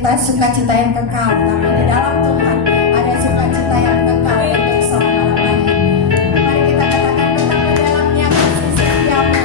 kita sukacita yang kekal, tapi di dalam Tuhan ada sukacita yang kekal untuk selama-lamanya. Mari kita katakan tetap di dalamnya kasih setiamu.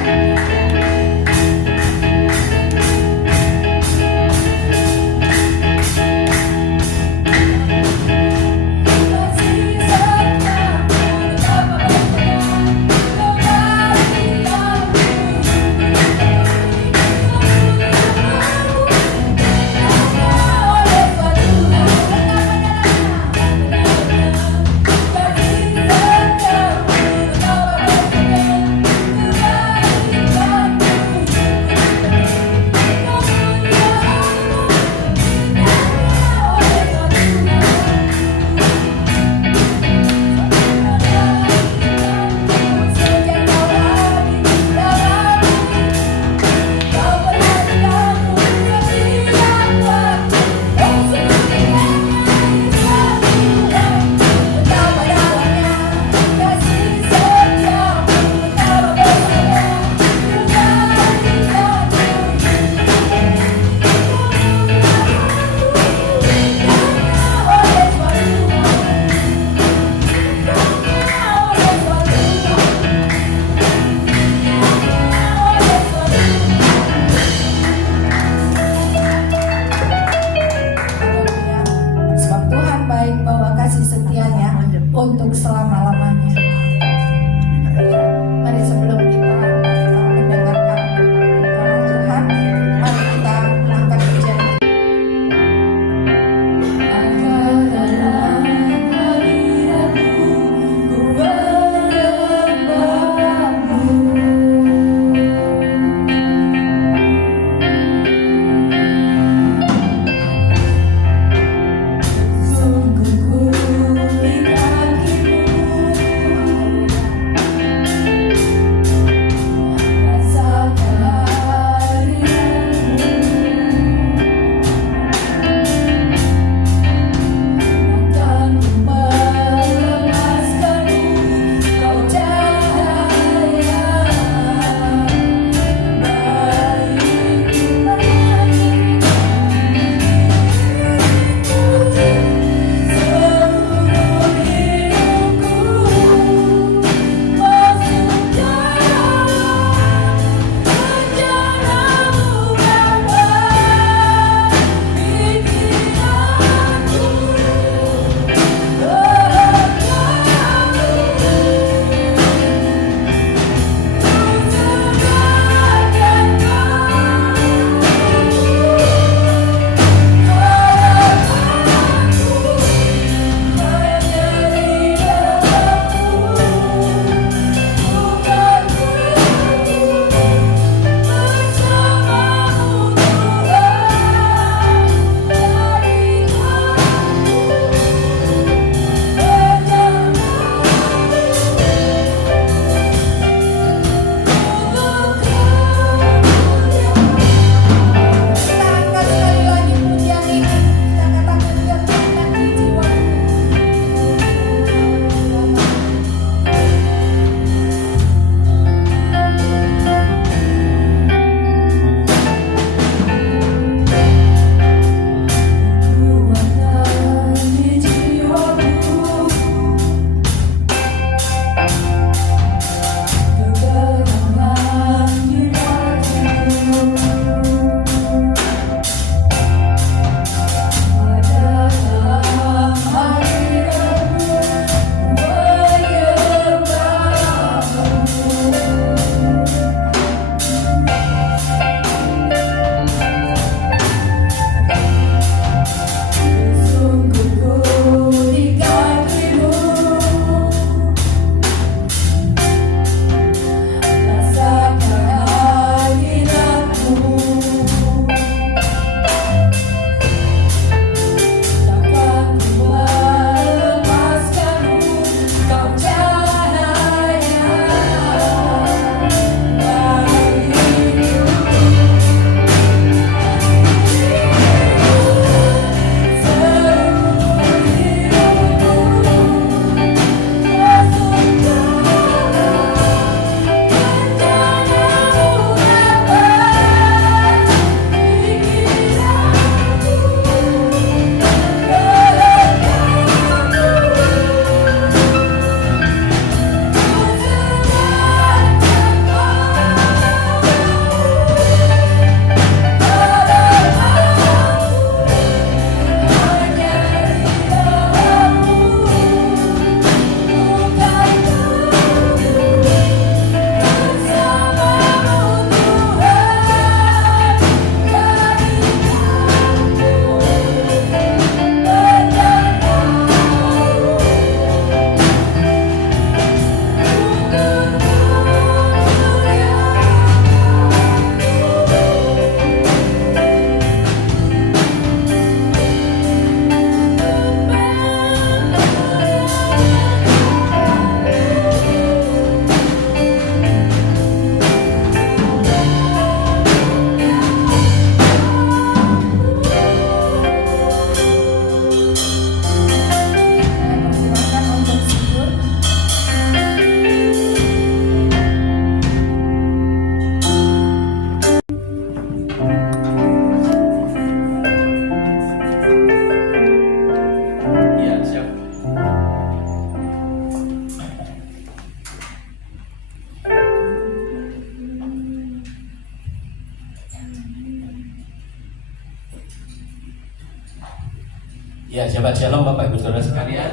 Ya, Shabbat Shalom Bapak Ibu Saudara sekalian.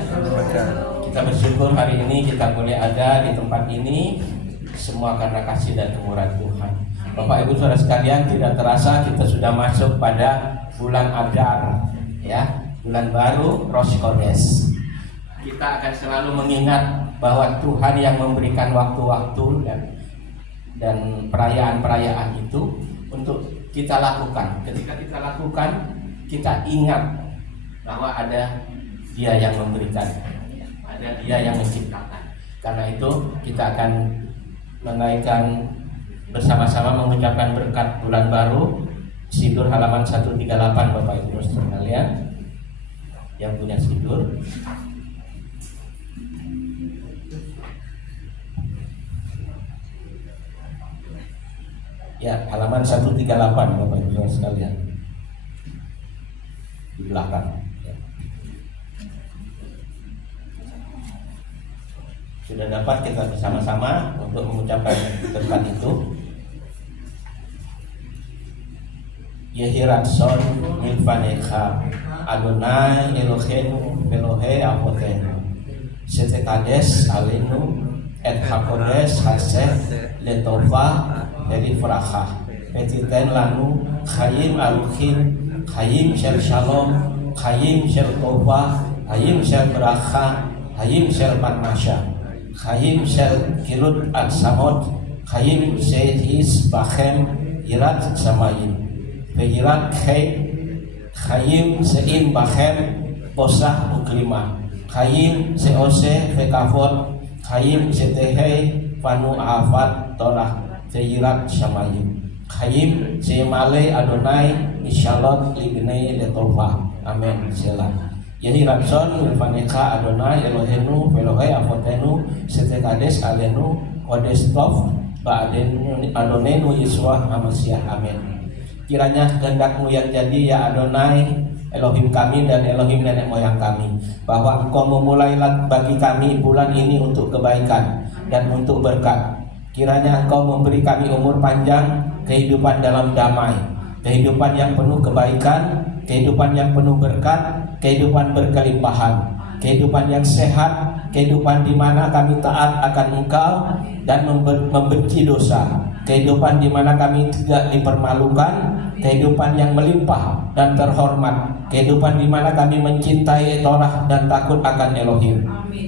Kita bersyukur hari ini kita boleh ada di tempat ini, semua karena kasih dan kemurahan Tuhan. Bapak Ibu Saudara sekalian, tidak terasa kita sudah masuk pada bulan Adar, ya, bulan baru Rosh Chodesh. Kita akan selalu mengingat bahwa Tuhan yang memberikan waktu-waktu dan perayaan-perayaan itu untuk kita lakukan. Ketika kita lakukan, kita ingat bahwa ada Dia yang memberikan, ada Dia yang menciptakan. Karena itu kita akan menaikkan bersama-sama mengucapkan berkat bulan baru Sidur halaman 138 Bapak Ibu sekalian yang punya Sidur. Ya, halaman 138 Bapak Ibu sekalian di belakang. Sudah dapat kita bersama-sama untuk mengucapkan berkat itu. Yehi ratson milfanecha Adonai Eloheinu Elohe Avotenu Setekades alenu et hakodes haseh letova elifracha petiten lanu chayim aluchin chayim shel shalom chayim shel tova chayim shel bracha chayim shel parnasha chayim shel kilut al-samot chayim shehis bachem yirat samayim veyirat chayim sein bachem posah uklima chayim seose vekavot chayim setehei panu afat torah veyirat samayim chayim seimale Adonai ishalot libnei letova. Amin. Selah. Yehi ratson milfaneka Adonai Elohenu Elohei Avotenu setekades alenu kodes tov ba'adenu Adonenu Yeshua HaMashiach. Amin. Kiranya kehendak-Mu yang jadi ya Adonai Elohim kami dan Elohim nenek moyang kami, bahwa Engkau memulai bagi kami bulan ini untuk kebaikan dan untuk berkat. Kiranya Engkau memberi kami umur panjang, kehidupan dalam damai, kehidupan yang penuh kebaikan, kehidupan yang penuh berkat, kehidupan berkelimpahan, kehidupan yang sehat, kehidupan di mana kami taat akan Engkau dan membenci dosa, kehidupan di mana kami tidak dipermalukan, kehidupan yang melimpah dan terhormat, kehidupan di mana kami mencintai Torah dan takut akan Elohim,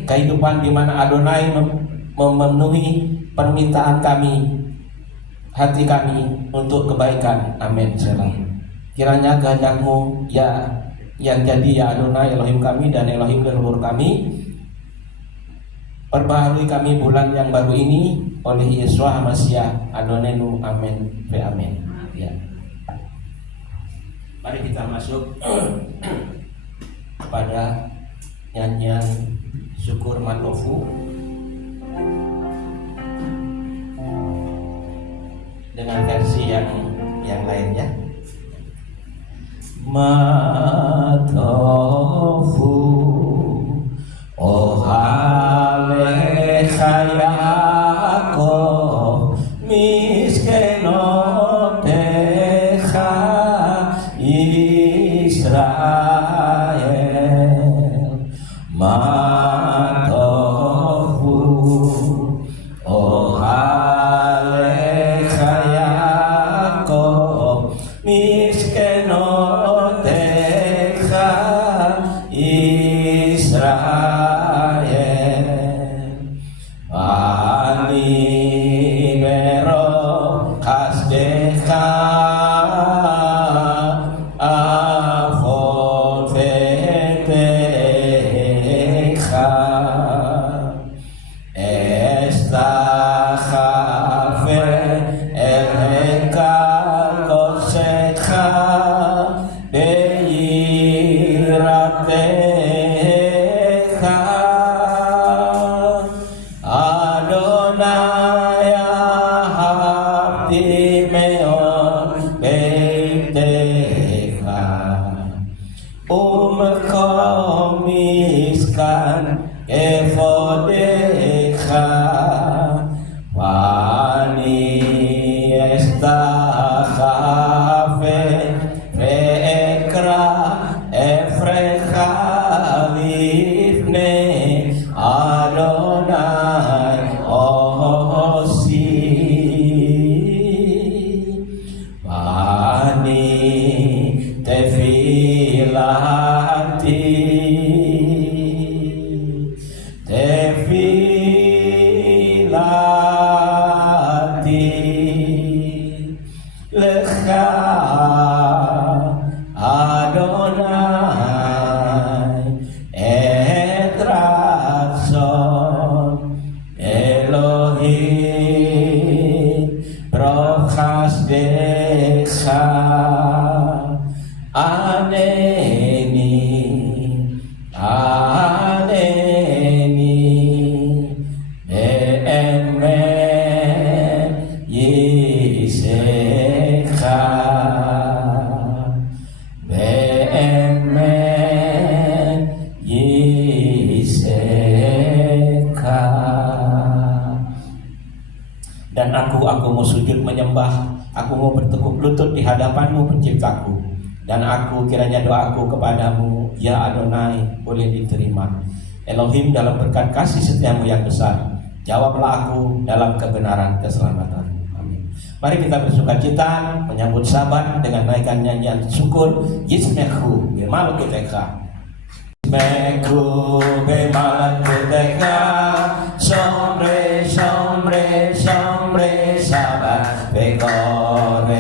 kehidupan di mana Adonai memenuhi permintaan kami, hati kami untuk kebaikan. Amin. Selah. Kiranya kehendak-Mu ya yang jadi ya Adonai Elohim kami dan Elohim leluhur kami. Perbaharui kami bulan yang baru ini oleh Yeshua HaMashiach Adonenu. Amin. Amin. Ya. Mari kita masuk kepada nyanyian syukur Matofu dengan versi yang lainnya. Matofu ohalecha Yaakov miskenotecha Israel. Matofu ohalecha Yaakov miskenotecha Israel. Ani bero kasdecha avot vetecha estachafe eleka kosecha beyiratecha Adonai ahabti meod beitecha umkom miskan efodecha Vani estachafe ve'ekra efrecha tefilati lecha Adonai et ratson Elohim brochas decha aneni be'emet yisecha be'emet yisecha. Dan aku mau sujud menyembah, aku mau bertekuk lutut di hadapanmu penciptaku. Dan aku kiranya doaku kepadamu ya Adonai boleh diterima. Elohim dalam berkat kasih setiamu yang besar, jawablah aku dalam kebenaran keselamatan. Amin. Mari kita bersukacita menyambut Sabat dengan naikkan nyanyian syukur Yismechu Bemalakuteka. Yismechu Bemalakuteka, Somre Somre Somre Sabat Bekoreonek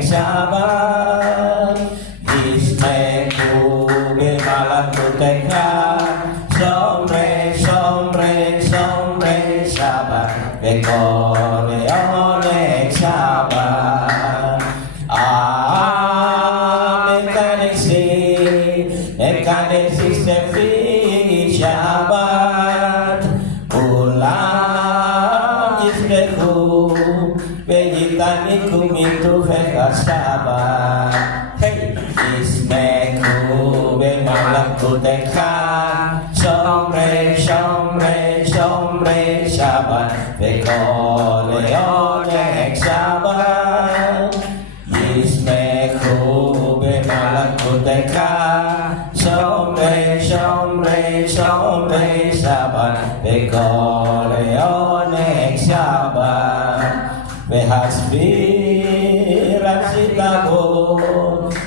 Sabat. Yismechu Bemalakuteka, Somre Somre Somre Sabat Bekoreonek Sabat. Mekanisi Sefi Shabbat Ulam Yismechu Bejitanikum itu Vekas Shabbat. Hey, Yismechu Bemalakuteka, Somre Somre Somre Shabbat Bekoreonek Shabbat. Yismechu Bemalakuteka, Somre Somre Somre Shabbat Bekoreonek Shabbat. Behasbi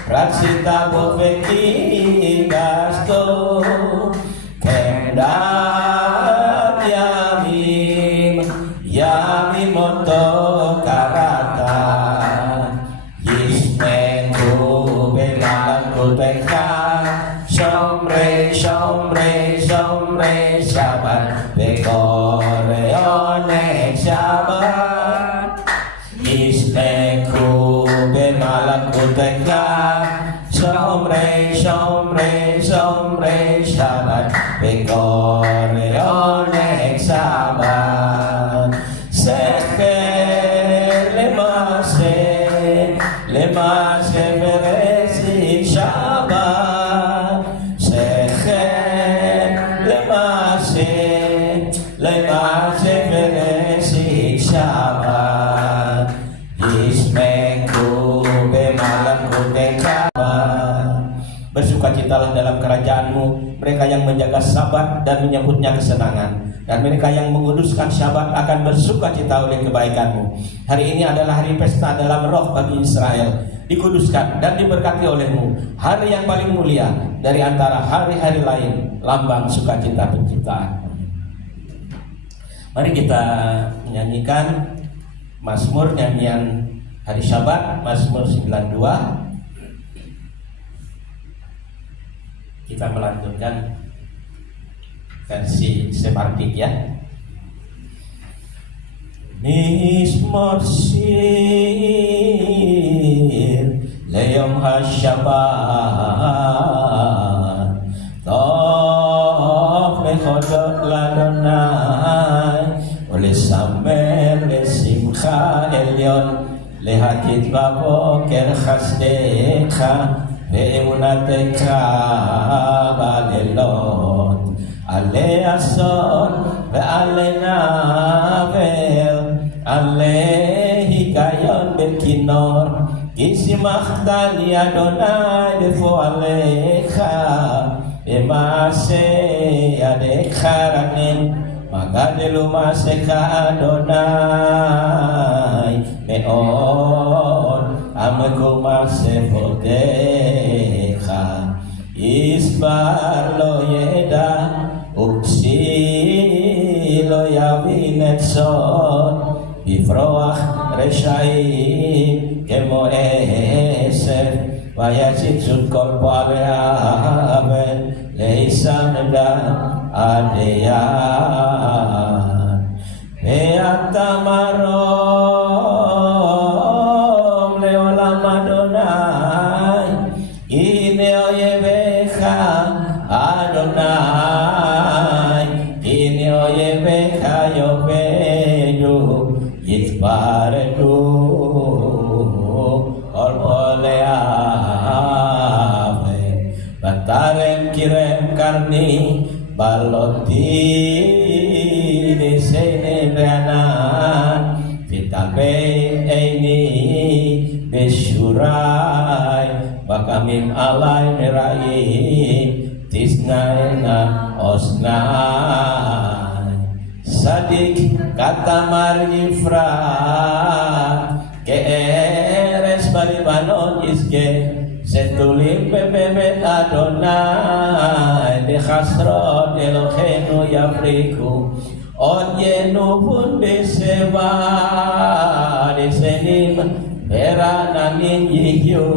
Ratsitabo Vekigasto Kendat Yamim Moto Karata. Yismechu Bemalakuteka, Somre Somre Somre Shabbat Bekoreonek Shabbat. Yismechu Bemalakuteka, Somre Somre Somre Shabbat Bekoreonek Shabbat. Secher Lemase Beresik Shabbat. Secher Lemase Beresik Shabbat. Yismechu Bemalakuteka. Bersukacitalah dalam kerajaanmu mereka yang menjaga Sabat dan menyambutnya kesenangan, dan mereka yang menguduskan Sabat akan bersukacita oleh kebaikanmu. Hari ini adalah hari pesta dalam roh bagi Israel, dikuduskan dan diberkati olehmu, hari yang paling mulia dari antara hari-hari lain, lambang sukacita penciptaan. Mari kita menyanyikan Mazmur nyanyian hari Sabat, Mazmur 92. Kita melanjutkan versi Sephardic ya. Mizmor Shir Leyom HaShabbat Tov Lechodot Ladonai Ulesamer Lesimcha Elyon Lehatit Baboker Chasdecha Ve'emunateka Balelot Ale Ason Ve'ale Navel Ale Hikayon Bekinor Isimachta li Adonai Befoalecha Emase Yadecha Ranim Magadelu Maseka Adonai Meon Ameku Masefote Isbar lo yeda uksi lo yavinet son bifroach reshaim kemo eser vayachit sut kol paleaven leisan dan adeyan beatamarom leolam Adonai ine oyevecha Adonai ine oyevecha yovedu yitbaredu ol oleave batarem kirem karni baloti di sini renan vitabe ini besurai bakamim alai merai tisnaina osnai sadik kata marifra ke eres balibanon iske setulim bebet Adonai di khasrot Elohenu yafriku Odyenu pun disewa disenim berananin yiyu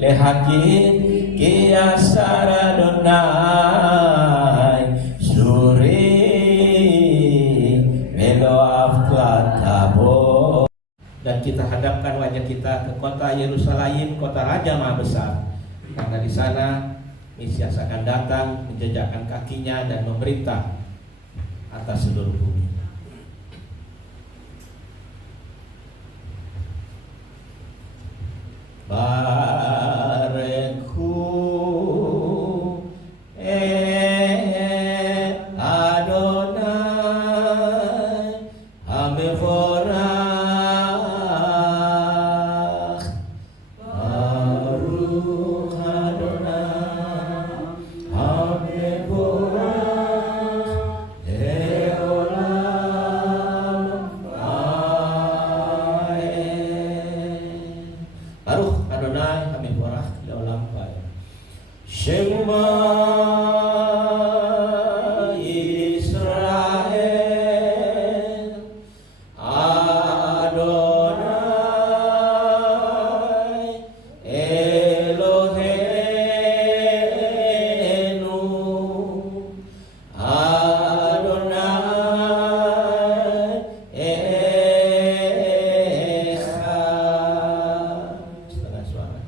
lehakin kiasar Adonai suri velo aflatabo. Dan kita hadapkan wajah kita ke kota Yerusalem, kota Raja Maha Besar, karena di sana Mesias akan datang menjejakkan kakinya dan memerintah atas seluruh bumi. Bareku Adonai Hamevorach Baruch Adonai Hamevorach Leolam Amen. Baruch Adonai Hamevorach Leolam Amen. Shema Israel Adonai Eloheinu Adonai Echad. Setengah suara.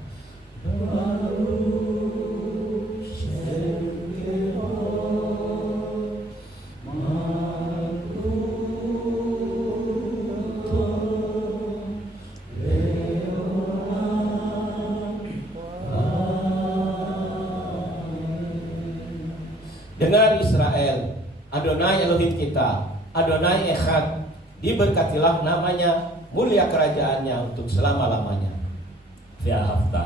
Dengar Israel, Adonai Elohim kita, Adonai Echad, diberkatilah namanya, mulia kerajaannya untuk selama-lamanya. Ve'ahavta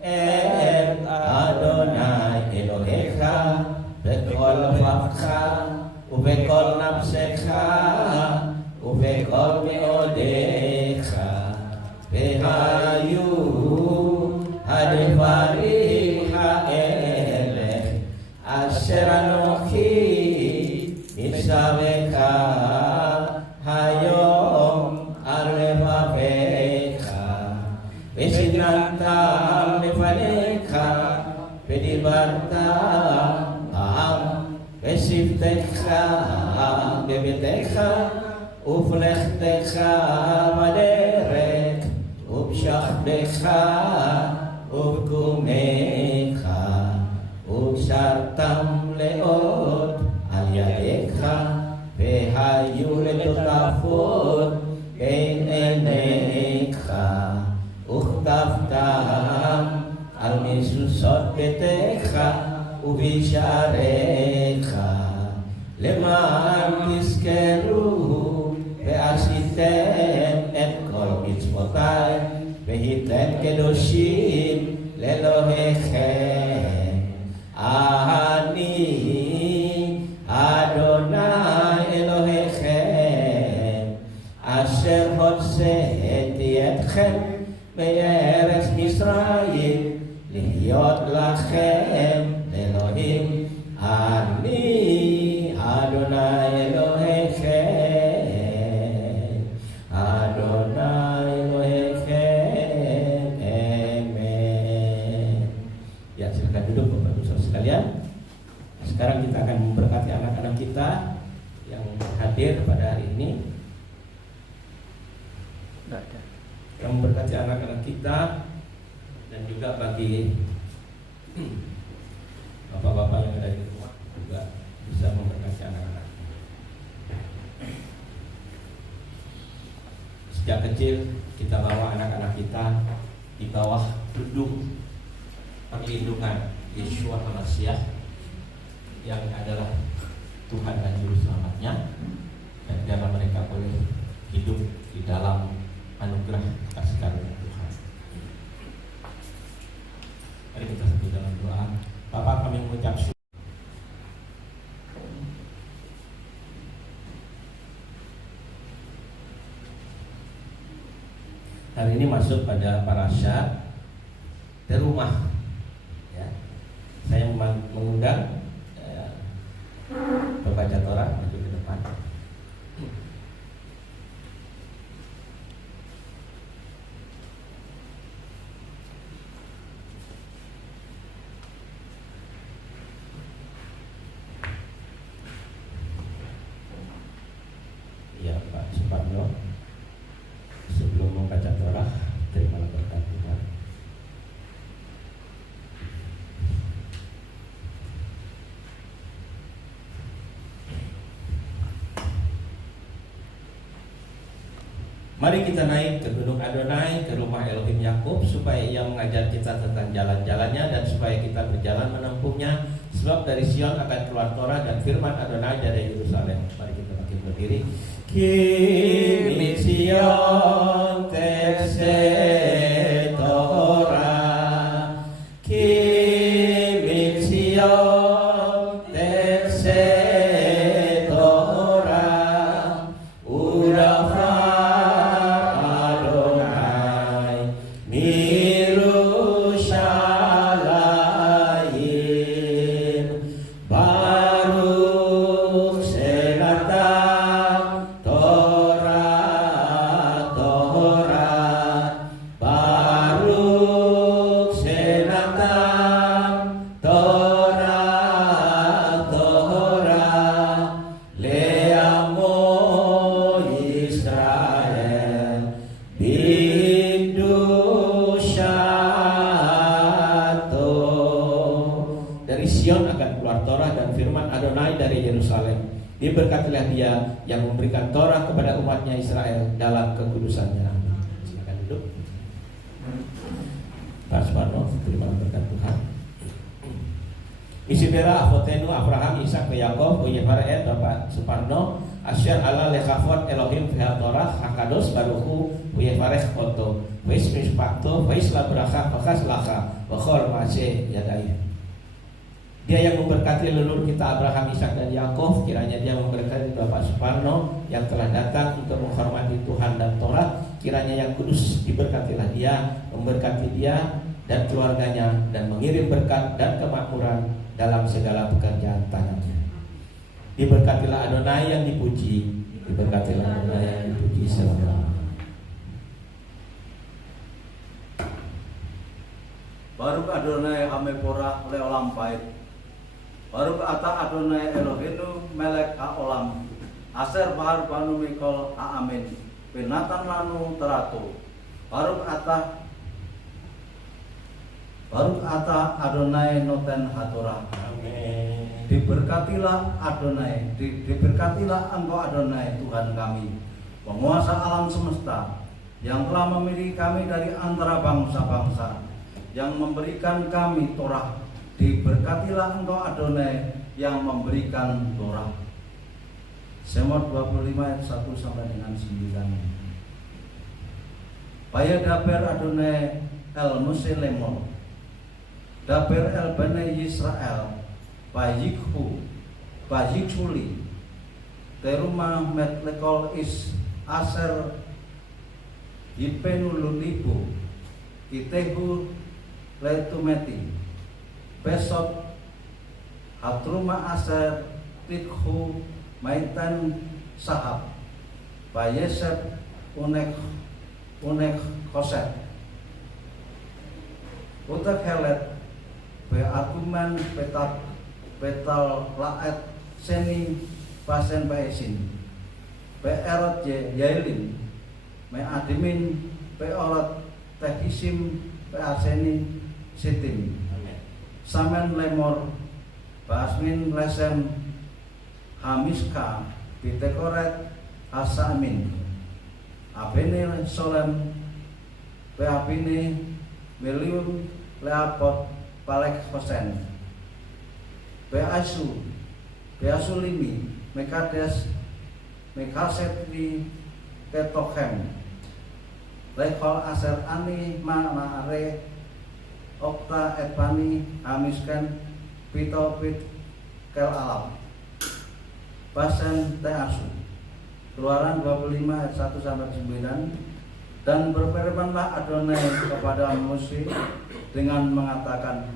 et Adonai Elohecha bekol lefavcha ubekol nafsecha ubekol meodecha vehayu hadvarim ha'elech asher anochi mitzaveka hayom al levavecha vesinantam levanecha vedibarta am vesivtecha bebetecha uflechtecha baderek upshachtecha ubkumecha ubsartam leot al yadecha vehayu letutafot ben enecha uchtaftam al misusot betecha ubisharecha leman tiskeru ve'asitem et kol mitzvotai vehitem kedoshim lelohechem ani Adonai Elohechem asher hotzeti etchem בארץ מצרים, להיות לכם אלוהים, אני אדוני אלוהיכם, אדוני אלוהיכם, amen. Ya, silakan duduk Bapak Ibu Saudara sekalian. Sekarang kita akan memberkati anak-anak kita yang hadir pada hari ini. Yang memberkati anak-anak kita dan juga bagi bapak-bapak yang ada di rumah juga bisa memberkati anak-anak. Sejak kecil kita bawa anak-anak kita di bawah duduk perlindungan Yeshua Al-Masih yang adalah Tuhan dan Juru Selamatnya, dan biarlah mereka boleh hidup di dalam anugerah kasih karunia Tuhan. Mari kita satu dalam doa. Bapa, kami mengucap syukur. Hari ini masuk pada parashat terumah. Ya, saya mengundang pembaca Torah maju ke depan. Ya, Pak Suparno, sebelum membaca Torah, terimalah berkat Tuhan. Mari kita naik ke Gunung Adonai, ke rumah Elohim Yakub, supaya ia mengajar kita tentang jalan-jalannya dan supaya kita berjalan menempuhnya. Sebab dari Sion akan keluar Torah dan firman Adonai dari Yerusalem. Mari kita makin berdiri. Ki Sion terse Torah, Ki Sion terse Torah, Urafa Adonai Mirushalayim, Baruch Senata Torah Torah, Baruch Senata Torah Torah, Leamo Israel Bidushato. Dari Sion akan keluar Torah dan firman Adonai dari Yerusalem. Diberkatilah dia yang memberikan Torah kepada umatnya Israel dalam kekudusannya. Silakan duduk. Pak Suparno, terima berkat Tuhan. Isibera Afotenu Abraham Ishak Yakob Uyefaret Bapak Suparno Asyar ala lekafot Elohim Fihal Torah Hakados Baruchu Uyefarech Oto Wais Mishpakto Wais Labraka Wakas Laka Wakhor Maseh Yadai. Dia yang memberkati leluhur kita Abraham, Ishak dan Yakov, kiranya dia memberkati Bapak Suparno yang telah datang untuk menghormati Tuhan dan Torah. Kiranya yang kudus diberkatilah dia, memberkati dia dan keluarganya, dan mengirim berkat dan kemakmuran dalam segala pekerjaan tangannya. Diberkatilah Adonai yang dipuji, diberkatilah Adonai yang dipuji selama. Baruch Adonai Hamepora Leolam Pait, Baruch Ata Adonai Eloheinu Melek Haolam, Aser Bahar Banu Mikol Haamin, Binatan Lanu Terato, Baruch Ata Adonai Noten Hatorah. Amin. Diberkatilah Adonai, diberkatilah Engkau Adonai Tuhan kami, penguasa alam semesta, yang telah memilih kami dari antara bangsa-bangsa, yang memberikan kami Torah. Diberkatilah Engkau Adonai yang memberikan Torah. Semot 25 ayat 1 sampai dengan 9. Baya daber Adonai el Mose Lemor, daber el Bene Yisrael, Bayikhuli, terumah metlekol is aser Yipenu lulibu, Kitehu Letumeti, Besot Hatruma Aser Tikhu Maitan Sahab, Bayesep Unek Koset, Utak Helet, Be argumen petal laet seni pasen paesin, Be erot yailin, Me adimin, Be orot tehisim, Be aseni sitim, Samen lemor, Basmin lesen, Hamiska, Bitekoret, Asamin, Abene solem, Be abine, Meliun, Leapot, Palek Hosen, Beasu Limi, Mekades, Mekasetri, Ketokhem, Lekol Aser Ani, Ma'are, Okta Etpani, Hamisken, Pitopit, Kel Alam, Basen Teasu. Keluaran 25 ayat 1 sampai 9. Dan berfirmanlah Adonai kepada Musa dengan mengatakan,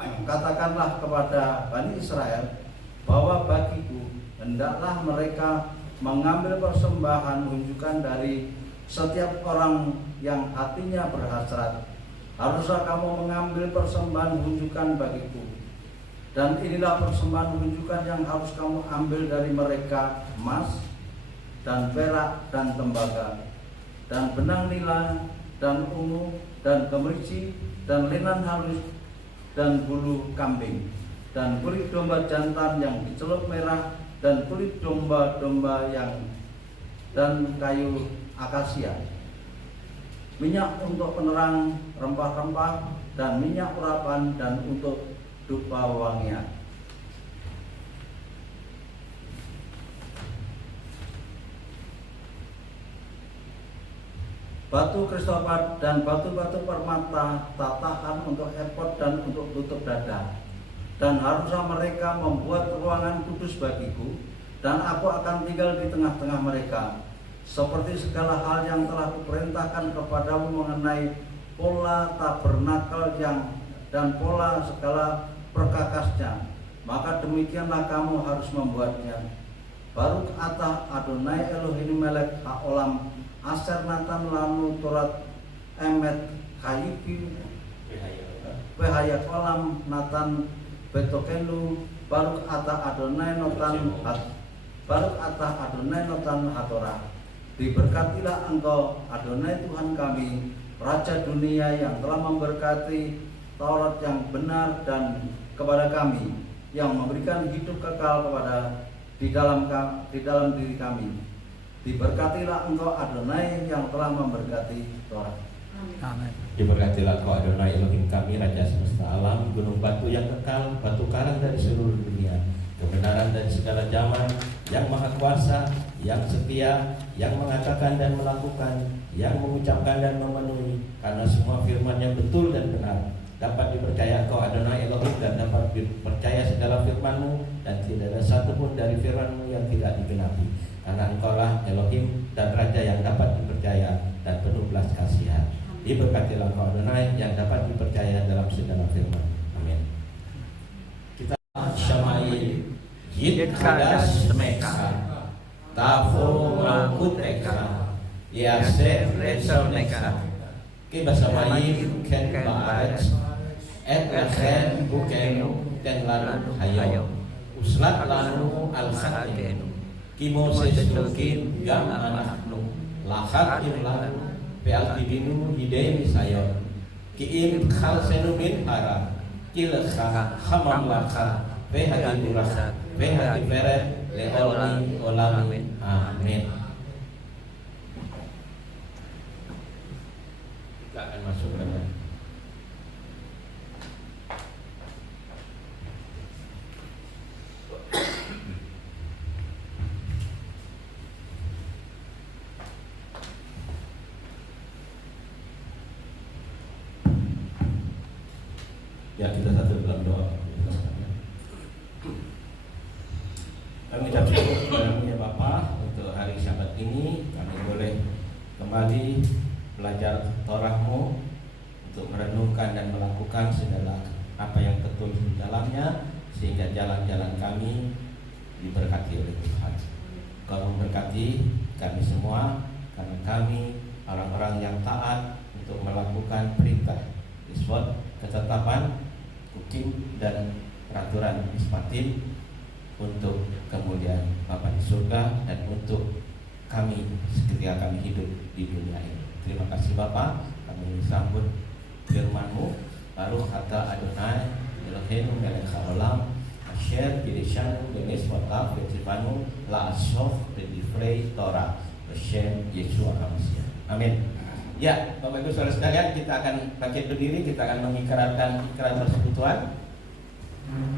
katakanlah kepada Bani Israel bahwa bagiku hendaklah mereka mengambil persembahan unjukan dari setiap orang yang hatinya berhasrat. Haruslah kamu mengambil persembahan unjukan bagiku. Dan inilah persembahan unjukan yang harus kamu ambil dari mereka: emas dan perak dan tembaga dan benang nila dan ungu dan kemerici dan linan halus dan bulu kambing dan kulit domba jantan yang dicelup merah dan kulit domba-domba yang dan kayu akasia, minyak untuk penerang rempah-rempah dan minyak urapan dan untuk dupa wangian. Batu kristopat dan batu-batu permata tatahan untuk efod dan untuk tutup dada. Dan haruslah mereka membuat ruangan kudus bagiku, dan aku akan tinggal di tengah-tengah mereka. Seperti segala hal yang telah kuperintahkan kepadamu mengenai pola tabernakel dan pola segala perkakasnya, maka demikianlah kamu harus membuatnya. Baruk atah Adonai Elohim Melek Haolam Aser Natan Lanu Turat Emet Kayipi Behaya Kolam Natan Betokenu Baruk atah Adonai Notan Baruk atah Adonai Notan Hatorah. Diberkatilah engkau Adonai Tuhan kami, Raja dunia, yang telah memberkati Taurat yang benar dan kepada kami, yang memberikan hidup kekal kepada di dalam diri kami. Diberkatilah engkau Adonai yang telah memberkati Taurat. Amin. Diberkatilah engkau Adonai Elohim kami, Raja semesta alam, gunung batu yang kekal, batu karang dari seluruh dunia, kebenaran dari segala zaman, yang maha kuasa, yang setia, yang mengatakan dan melakukan, yang mengucapkan dan memenuhi, karena semua firman-Nya betul dan benar. Dapat dipercaya engkau Adonai Elohim, dan dapat dipercaya segala firman-Mu, dan tidak ada satupun dari firman-Mu yang tidak digenapi. Karena engkaulah Elohim dan Raja yang dapat dipercaya dan penuh belas kasihan. Diberkatilah engkau Adonai yang dapat dipercaya dalam segala firman. Amin. Kita Syamai Yid Kadas Meka Tafo Malkuteka Yasef Letzoneka Kibasamayim Ken Ba'at Et Lachen Bukenu Ten Lanu Hayo Uslat Lanu Al-Khatenu Kimo Sesukin Gam Anaknu Lahat Imlanu Pealtibinu Hidei Sayon Kiim Khal Senubin Hara Kilekha Hamam Lakha Vehadi Murasa Vehadi Veret Leolami Olami. Amin. Kita akan masuk ke dalam. Ya, kita satu dalam doa. Kami ucap syukur kepada-Mu ya Bapa untuk hari Sabat ini, kami boleh kembali belajar Torah-Mu, untuk merenungkan dan melakukan segala apa yang betul di dalamnya, sehingga jalan-jalan kami diberkati oleh Tuhan. Kau memberkati kami semua, karena kami orang-orang yang taat untuk melakukan perintah, iswat, ketetapan, hukum dan peraturan ismatin untuk kemuliaan Bapa di surga dan untuk kami ketika kami hidup di dunia ini. Terima kasih Bapa, kami sambut firman-Mu. Baruch atah Adonai Eloheinu melech haolam asher kirishanu bemisvotav vetzivanu la'asov bedivrei Torah b'shem Yeshua HaMashiach. Amin. Ya, Bapak Ibu Saudara sekalian, kita akan bangkit berdiri, kita akan mengikrarkan ikrar persekutuan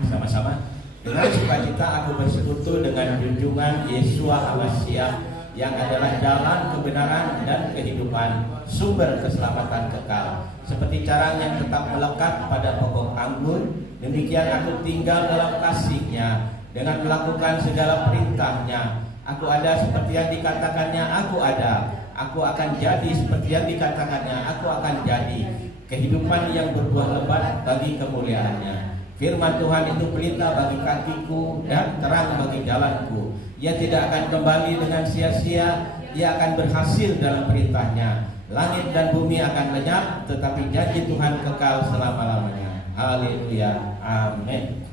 sama-sama. Dengan sukacita aku bersekutu dengan junjungan Yeshua HaMashiach yang adalah jalan kebenaran dan kehidupan, sumber keselamatan kekal. Seperti carang yang tetap melekat pada pokok anggur, demikian aku tinggal dalam kasih-Nya dengan melakukan segala perintah-Nya. Aku ada seperti yang dikatakannya aku ada. Aku akan jadi seperti yang dikatakannya aku akan jadi. Kehidupan yang berbuah lebat bagi kemuliaan-Nya. Firman Tuhan itu pelita bagi kakiku dan terang bagi jalanku. Ia tidak akan kembali dengan sia-sia. Ia akan berhasil dalam perintah-Nya. Langit dan bumi akan lenyap, tetapi janji Tuhan kekal selama-lamanya. Haleluya. Amin.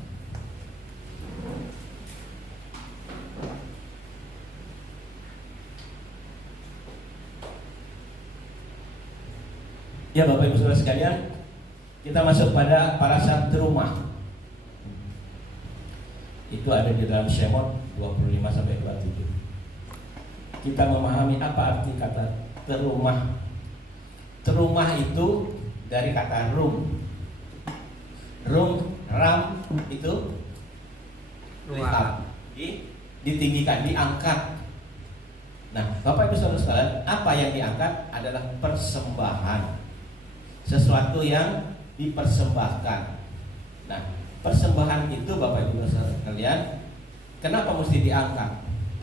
Ya Bapak Ibu Saudara sekalian, kita masuk pada parasat terumah. Itu ada di dalam Shemot 25-27. Kita memahami apa arti kata terumah. Terumah itu dari kata rum. Ram itu tetap ditinggikan, diangkat. Nah, Bapak Ibu Saudara sekalian, apa yang diangkat adalah persembahan. Sesuatu yang dipersembahkan. Nah, persembahan itu Bapak Ibu Saudara sekalian, kenapa mesti diangkat?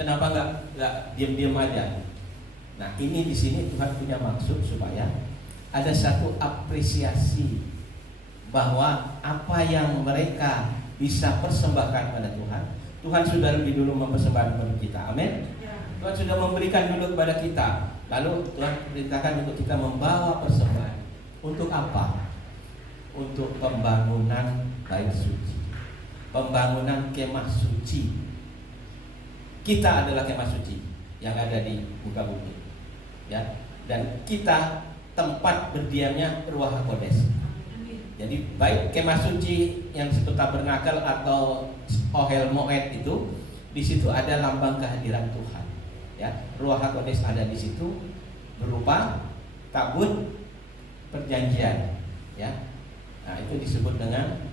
Kenapa nggak diam-diam aja? Nah, ini di sini Tuhan punya maksud supaya ada satu apresiasi bahwa apa yang mereka bisa persembahkan pada Tuhan, Tuhan sudah lebih dulu mempersembahkan kepada kita. Amin. Tuhan sudah memberikan dulu kepada kita. Lalu Tuhan perintahkan untuk kita membawa persembahan. Untuk apa? Untuk pembangunan bait suci, pembangunan kemah suci. Kita adalah kemah suci yang ada di muka bumi, ya. Dan kita tempat berdiamnya Ruach HaKodesh. Jadi baik kemah suci yang disebut tabernakel atau Ohel Moed itu, di situ ada lambang kehadiran Tuhan, ya. Ruach HaKodesh ada di situ berupa tabut perjanjian, ya. Nah, itu disebut dengan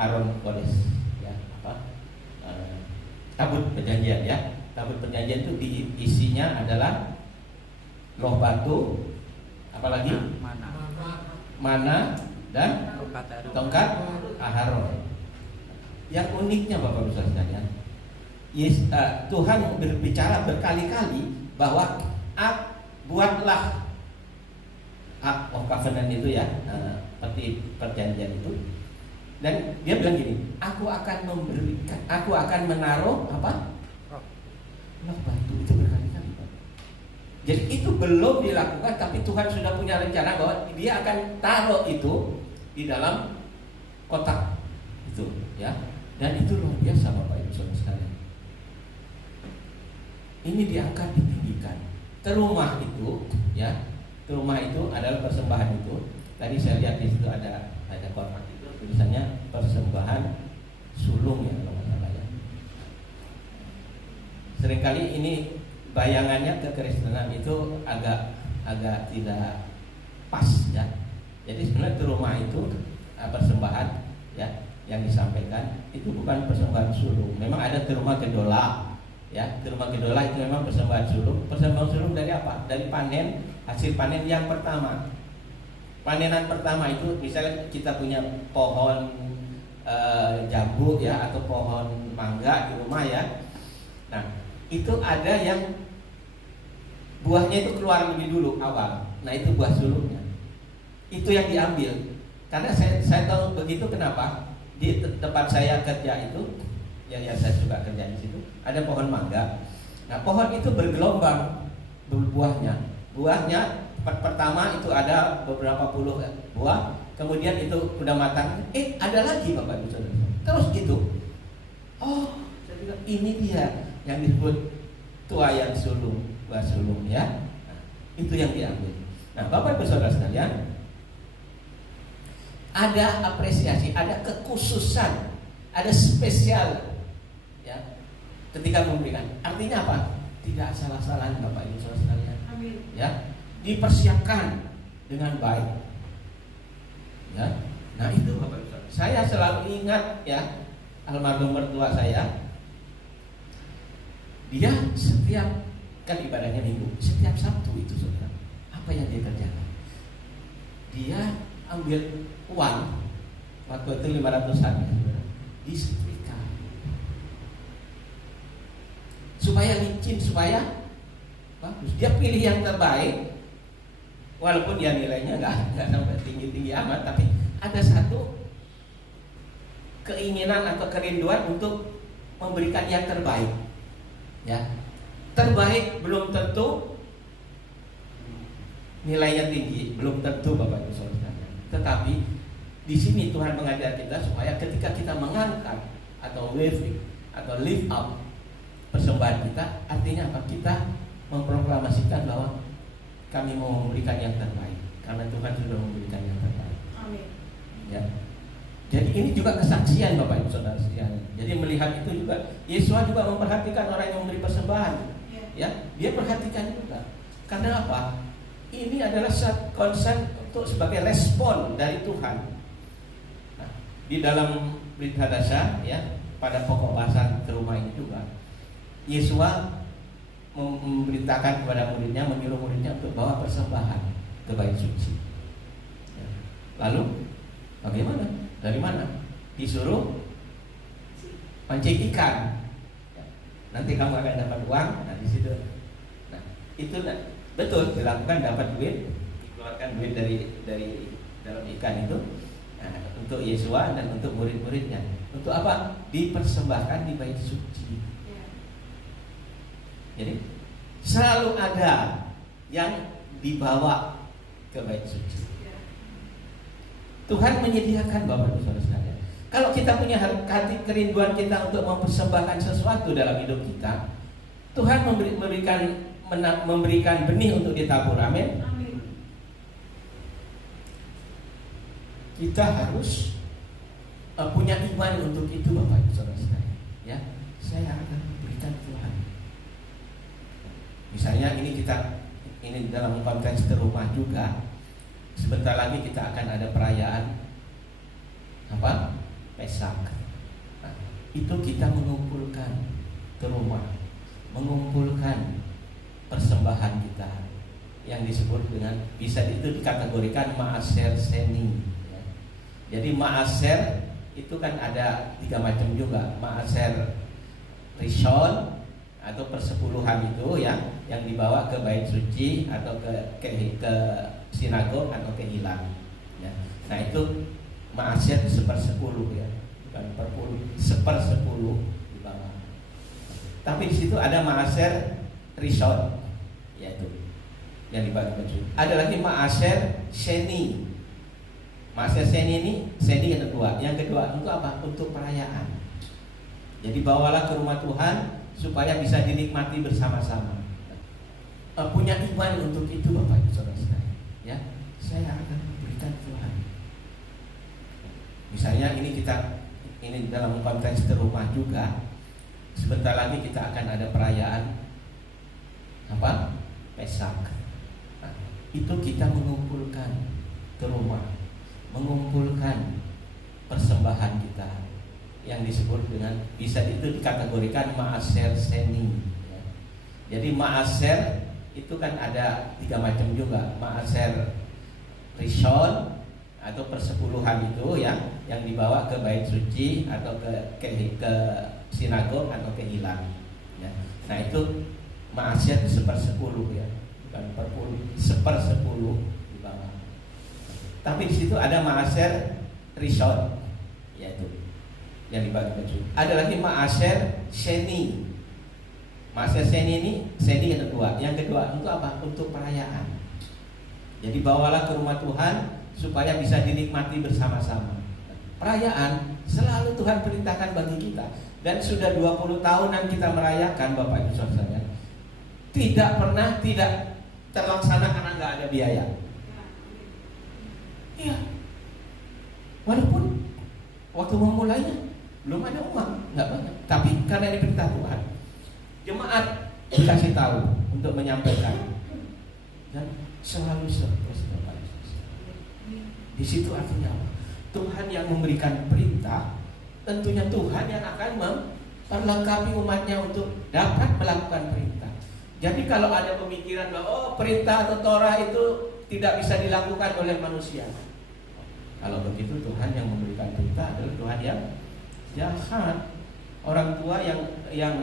Aron Kodes, ya, tabut perjanjian, ya. Tabut perjanjian itu isinya adalah loh batu, apalagi mana dan tongkat Aharon. Yang uniknya Bapak Ibu sekalian, Tuhan berbicara berkali-kali bahwa buatlah Ark of Covenant itu, ya, seperti perjanjian itu. Dan dia bilang gini, aku akan menaruh apa? Loh batu itu berkali-kali. Jadi itu belum dilakukan, tapi Tuhan sudah punya rencana bahwa dia akan taruh itu di dalam kotak itu, ya. Dan itu luar biasa Bapak Ibu Saudara sekalian. Ini diangkat, ditinggikan. Terumah itu, ya. Rumah itu adalah persembahan itu. Tadi saya lihat di situ ada kotak itu tulisannya persembahan sulung, ya, kalau nggak salah, ya. Seringkali ini bayangannya kekristenan itu agak tidak pas, ya. Jadi sebenarnya rumah itu persembahan, ya, yang disampaikan itu bukan persembahan sulung. Memang ada rumah kedola, ya. Rumah kedola itu memang persembahan sulung. Persembahan sulung dari apa? Dari panen, hasil panen yang pertama. Panenan pertama itu misalnya kita punya pohon jambu, ya, atau pohon mangga di rumah, ya. Nah, itu ada yang buahnya itu keluar lebih dulu awal. Nah itu buah sulungnya. Itu yang diambil. Karena saya tahu begitu kenapa di tempat saya kerja itu, yang saya suka kerja di situ, ada pohon mangga. Nah pohon itu bergelombang buahnya. Buahnya pertama itu ada beberapa puluh buah, kemudian itu udah matang, ada lagi Bapak Ibu Saudara. Terus gitu. Oh, saya bilang ini dia yang disebut tuayan sulung, buah sulung ya. Nah, itu yang diambil. Nah, Bapak Ibu Saudara sekalian, ada apresiasi, ada kekhususan, ada spesial ya ketika memberikan. Artinya apa? Tidak salah-salahan Bapak Ibu Saudara sekalian. Amin. Ya, dipersiapkan dengan baik. Ya. Nah, itu Bapak Ibu Saudara. Saya selalu ingat ya almarhum mertua saya. Dia setiap kan ibadahnya minggu, setiap Sabtu itu saudara, apa yang dia kerjakan? Dia ambil uang waktu itu 500-an ya, disetrika supaya licin, supaya bagus. Dia pilih yang terbaik, walaupun dia nilainya nggak sampai tinggi-tinggi amat, tapi ada satu keinginan atau kerinduan untuk memberikan yang terbaik. Ya, terbaik belum tentu nilainya tinggi, belum tentu Bapak Ibu Saudara. Tetapi di sini Tuhan mengajar kita supaya ketika kita mengangkat atau lift up persembahan kita, artinya apa? Kita memproklamasikan bahwa kami mau memberikan yang terbaik karena Tuhan sudah memberikan yang terbaik. Amin. Ya. Jadi ini juga kesaksian Bapak Ibu Saudara sekalian. Jadi melihat itu juga Yesus juga memperhatikan orang yang memberi persembahan. Ya, dia perhatikan juga. Karena apa? Ini adalah concern untuk sebagai respon dari Tuhan. Nah, di dalam berita dasar ya, pada pokok bahasan ke rumah ini juga Yesus memberitakan kepada muridnya, menyuruh muridnya untuk bawa persembahan ke bait suci. Ya. Lalu bagaimana? Dari mana? Disuruh mancing ikan. Ya. Nanti kamu akan dapat uang. Nah di situ. Nah itu betul dilakukan, dapat duit, dikeluarkan duit dari dalam ikan itu. Nah, untuk Yesua dan untuk murid-muridnya. Untuk apa? Dipersembahkan di bait suci. Jadi selalu ada yang dibawa ke bait suci. Tuhan menyediakan Bapak Ibu Saudara sekalian. Kalau kita punya hati kerinduan kita untuk mempersembahkan sesuatu dalam hidup kita, Tuhan memberikan benih untuk ditabur. Amin. Kita harus punya iman untuk itu Bapak Ibu Saudara sekalian. Ya, saya akan berikan Tuhan. Misalnya ini dalam konteks di rumah juga. Sebentar lagi kita akan ada perayaan apa? Pesak. Nah, itu kita mengumpulkan ke rumah, mengumpulkan persembahan kita yang disebut dengan, bisa itu dikategorikan maaser seni. Ya. Jadi maaser itu kan ada 3 macam juga. Maaser rishon atau persepuluhan itu yang dibawa ke bait suci atau ke sinagog atau ke hilang. Ya. Nah itu maaser 1/10 ya, bukan per puluh, 1/10 di bawah. Tapi di situ ada maaser rishon, yaitu yang dibagi baju. Ada lagi maaser seni. Maaser seni ini seni yang kedua. Yang kedua untuk apa? Untuk perayaan. Jadi bawalah ke rumah Tuhan supaya bisa dinikmati bersama-sama. Punya iman untuk itu Bapak Ibu Saudara sekalian. Ya, saya akan berikan Tuhan. Misalnya ini dalam konteks di rumah juga. Sebentar lagi kita akan ada perayaan apa? Pesak. Nah, itu kita mengumpulkan ke rumah, mengumpulkan persembahan kita yang disebut dengan, bisa itu dikategorikan maaser seni. Ya. Jadi maaser itu kan ada 3 macam juga. Maaser rishon atau persepuluhan itu yang dibawa ke bait suci atau ke sinagog atau ke hilang. Ya. Nah itu maaser 1/10 ya, sepersepuluh di bawah. Tapi di situ ada maaser rishon, yaitu yang dibagi baju. Ada lagi maaser sheni. Maaser sheni ini yang kedua. Yang kedua untuk apa? Untuk perayaan. Jadi bawalah ke rumah Tuhan supaya bisa dinikmati bersama-sama. Perayaan selalu Tuhan perintahkan bagi kita. Dan sudah 20 tahunan kita merayakan, Bapak Ibu Saudara. Tidak pernah tidak terlaksana karena nggak ada biaya. Iya. Walaupun waktu memulainya belum ada uang, nggak banyak. Tapi karena ini perintah Tuhan, jemaat dikasih tahu untuk menyampaikan dan selalu surplus, Bapak Ibu. Di situ artinya apa? Tuhan yang memberikan perintah, tentunya Tuhan yang akan memperlengkapi umatnya untuk dapat melakukan perintah. Jadi kalau ada pemikiran bahwa perintah atau Torah itu tidak bisa dilakukan oleh manusia, kalau begitu Tuhan yang memberikan perintah adalah Tuhan yang jahat. Orang tua yang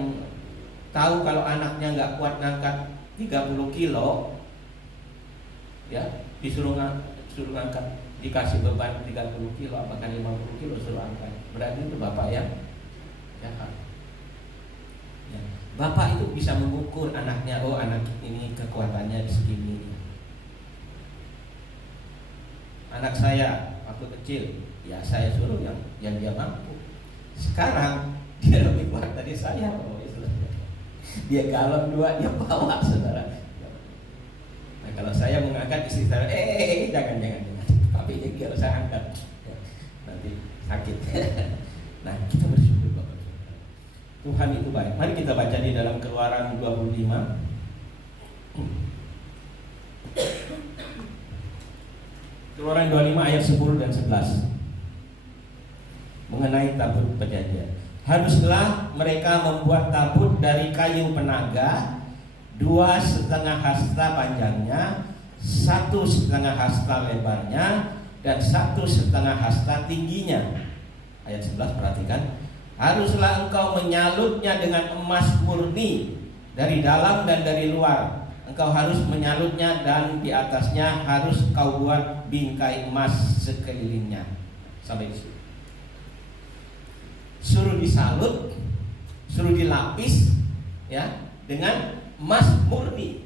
tahu kalau anaknya nggak kuat ngangkat 30 kilo, ya disuruh ngangkat, dikasih beban 30 kilo, apakah 50 kilo suruh angkat, berarti itu bapak yang jahat. Ya. Bapak itu bisa mengukur anaknya, oh anak ini kekuatannya segini. Anak saya waktu kecil, ya saya suruh yang dia mampu. Sekarang dia lebih kuat dari saya, oh, ya, dia galon 2 dia bawa, saudara. Nah kalau saya mengangkat istri saya, jangan, tapi dia harus saya angkat, ya, nanti sakit. Nah kita bersyukur Bapak. Tuhan itu baik. Mari kita baca di dalam Keluaran 25. Keluaran 25 ayat 10 dan 11 mengenai tabut perjanjian. Haruslah mereka membuat tabut dari kayu penaga 2,5 hasta panjangnya, 1,5 hasta lebarnya, dan 1,5 hasta tingginya. Ayat 11 perhatikan. Haruslah engkau menyalutnya dengan emas murni dari dalam dan dari luar. Engkau harus menyalutnya dan di atasnya harus kau buat bingkai emas sekelilingnya. Sampai di situ. Suruh disalut, suruh dilapis, ya, dengan emas murni.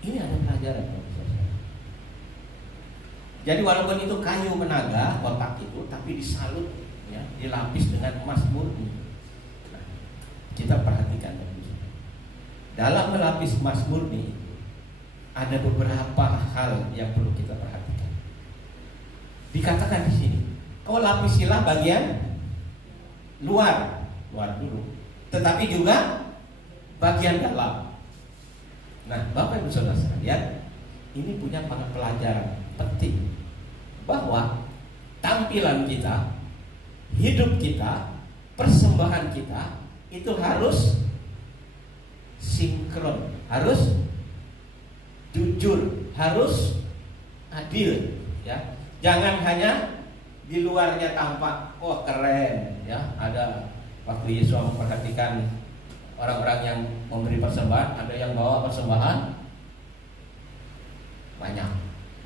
Ini ada pelajaran. Jadi walaupun itu kayu menaga, kotak itu, tapi disalut, ya, dilapis dengan emas murni. Nah, kita perhatikan. Dalam melapis emas murni ada beberapa hal yang perlu kita perhatikan. Dikatakan di sini, kau lapisilah bagian luar dulu, tetapi juga bagian dalam. Nah, Bapak Ibu Saudara sekalian, ini punya pelajaran penting bahwa tampilan kita, hidup kita, persembahan kita itu harus sinkron, harus jujur, harus adil, ya. Jangan hanya di luarnya tampak, oh keren, ya. Ada waktu Yesus memperhatikan orang-orang yang memberi persembahan, ada yang bawa persembahan banyak,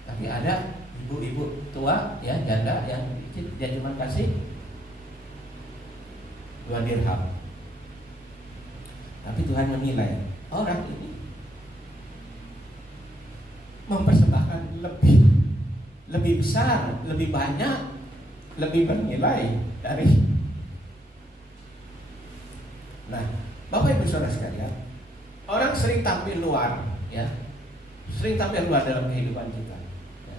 tapi ada ibu-ibu tua, ya, janda yang dia cuma kasih 2 dirham. Tapi Tuhan menilai orang ini mempersembahkan lebih besar, lebih banyak, lebih bernilai dari. Nah, Bapak Ibu Saudara sekalian, orang sering tampil luar, ya, sering tampil luar dalam kehidupan kita, ya.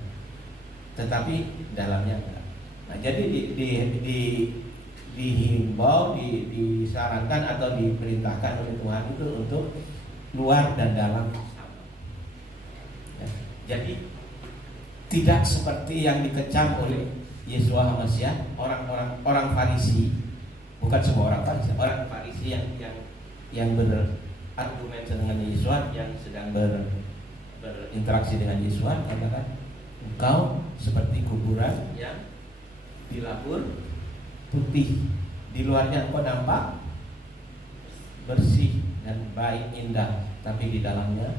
Tetapi dalamnya enggak. Nah, jadi dihimbau, disarankan atau diperintahkan oleh Tuhan itu untuk luar dan dalam sama. Ya, jadi tidak seperti yang dikecam oleh Yeshua HaMashiach, orang Farisi, bukan semua orang Farisi, orang Farisi yang berargumen dengan Yeshua, yang sedang berinteraksi dengan Yeshua, katakan engkau seperti kuburan yang dilabur putih, di luarnya engkau nampak bersih dan baik, indah, tapi di dalamnya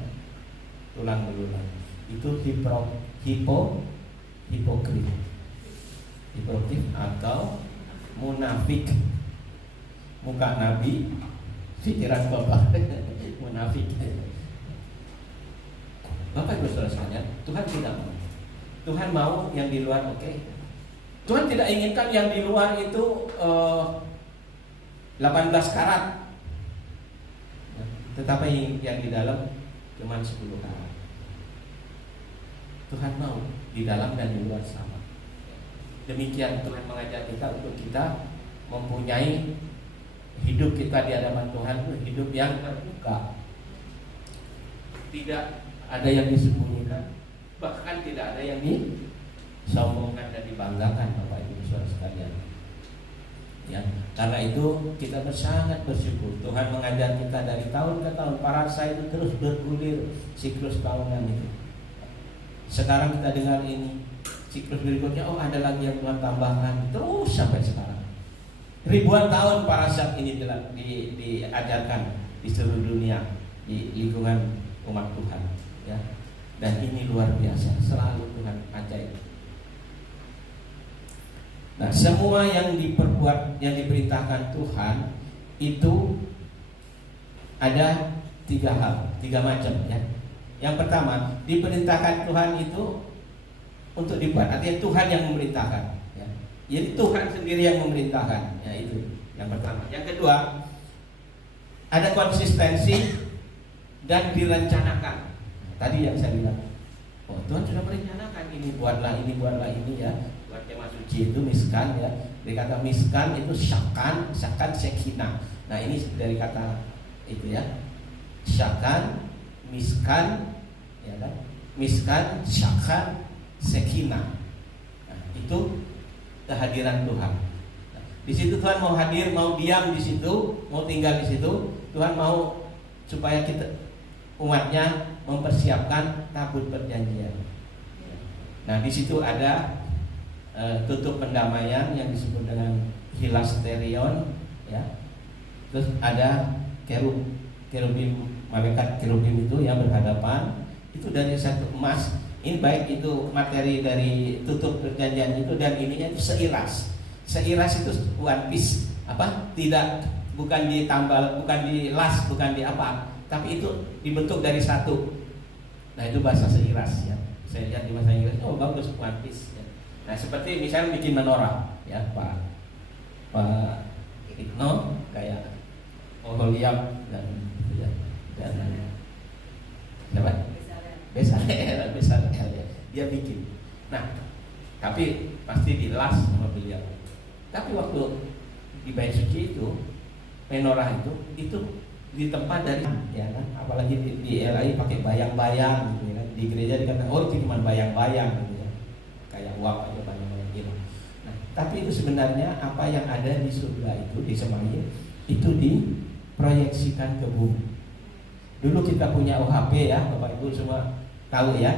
tulang belulang. Itu hipokrit atau munafik. Muka Nabi, pikiran Bapak munafik. Bapak Ibu Saudara sekalian, Tuhan tidak mau. Tuhan mau yang di luar, oke. Tuhan tidak inginkan yang di luar itu 18 karat, tetapi yang di dalam cuma 10 karat. Tuhan mau di dalam dan di luar sama. Demikian Tuhan mengajar kita untuk kita mempunyai hidup kita di hadapan Tuhan itu hidup yang terbuka. Tidak ada yang disembunyikan, bahkan tidak ada yang disombongkan dan dibanggakan, Bapak Ibu Saudara sekalian. Ya, karena itu kita sangat bersyukur Tuhan mengajar kita dari tahun ke tahun. Parasa itu terus bergulir siklus tahunan itu. Sekarang kita dengar ini siklus berikutnya, oh ada lagi yang Tuhan tambahkan, terus sampai sekarang. Ribuan tahun parasat ini diajarkan di seluruh dunia, di lingkungan umat Tuhan, ya. Dan ini luar biasa, selalu Tuhan ajaib. Nah, semua yang diperbuat, yang diperintahkan Tuhan itu ada 3 hal, 3 macam, ya. Yang pertama, diperintahkan Tuhan itu untuk dibuat, artinya Tuhan yang memerintahkan, ya. Jadi Tuhan sendiri yang memerintahkan, ya itu yang pertama. Yang kedua, ada konsistensi dan direncanakan. Tadi yang saya bilang, oh Tuhan sudah merencanakan ini, buatlah ini, ya. Buat kemah suci itu miskan, ya. Dari kata miskan itu syakan sekina. Nah ini dari kata itu, ya. Syakan, miskan, ya kan? Miskan, syakan, sekina. Nah, itu kehadiran Tuhan. Nah, di situ Tuhan mau hadir, mau diam di situ, mau tinggal di situ. Tuhan mau supaya kita umatnya mempersiapkan tabut perjanjian. Nah, di situ ada tutup pendamaian yang disebut dengan hilasterion, ya. Terus ada kerubim, malaikat kerubim itu yang berhadapan, itu dari satu emas. Ini baik itu materi dari tutup perjanjian itu dan ininya itu seiras. Seiras itu one piece, tidak, bukan ditambal, bukan dilas, bukan di apa, tapi itu dibentuk dari satu. Nah itu bahasa seiras, ya. Saya lihat di bahasa Inggris, oh bagus, one piece, ya. Nah seperti misalnya bikin menorah, ya Pak Itno kayak Oholiab dan siapa? Besar ya. Dia bikin. Nah, tapi pasti dilas sama beliau. Tapi waktu di bait suci itu, menorah itu di tempat dari, ya kan? Apalagi di LA pakai bayang-bayang, gitu, ya. Di gereja dikatakan, oh itu cuma bayang-bayang, gitu, ya. Kayak uap aja bayang-bayang gitu. Nah, tapi itu sebenarnya apa yang ada di surga itu di Semanggi itu diproyeksikan ke bumi. Dulu kita punya OHP, ya, Bapak Ibu semua tahu, ya.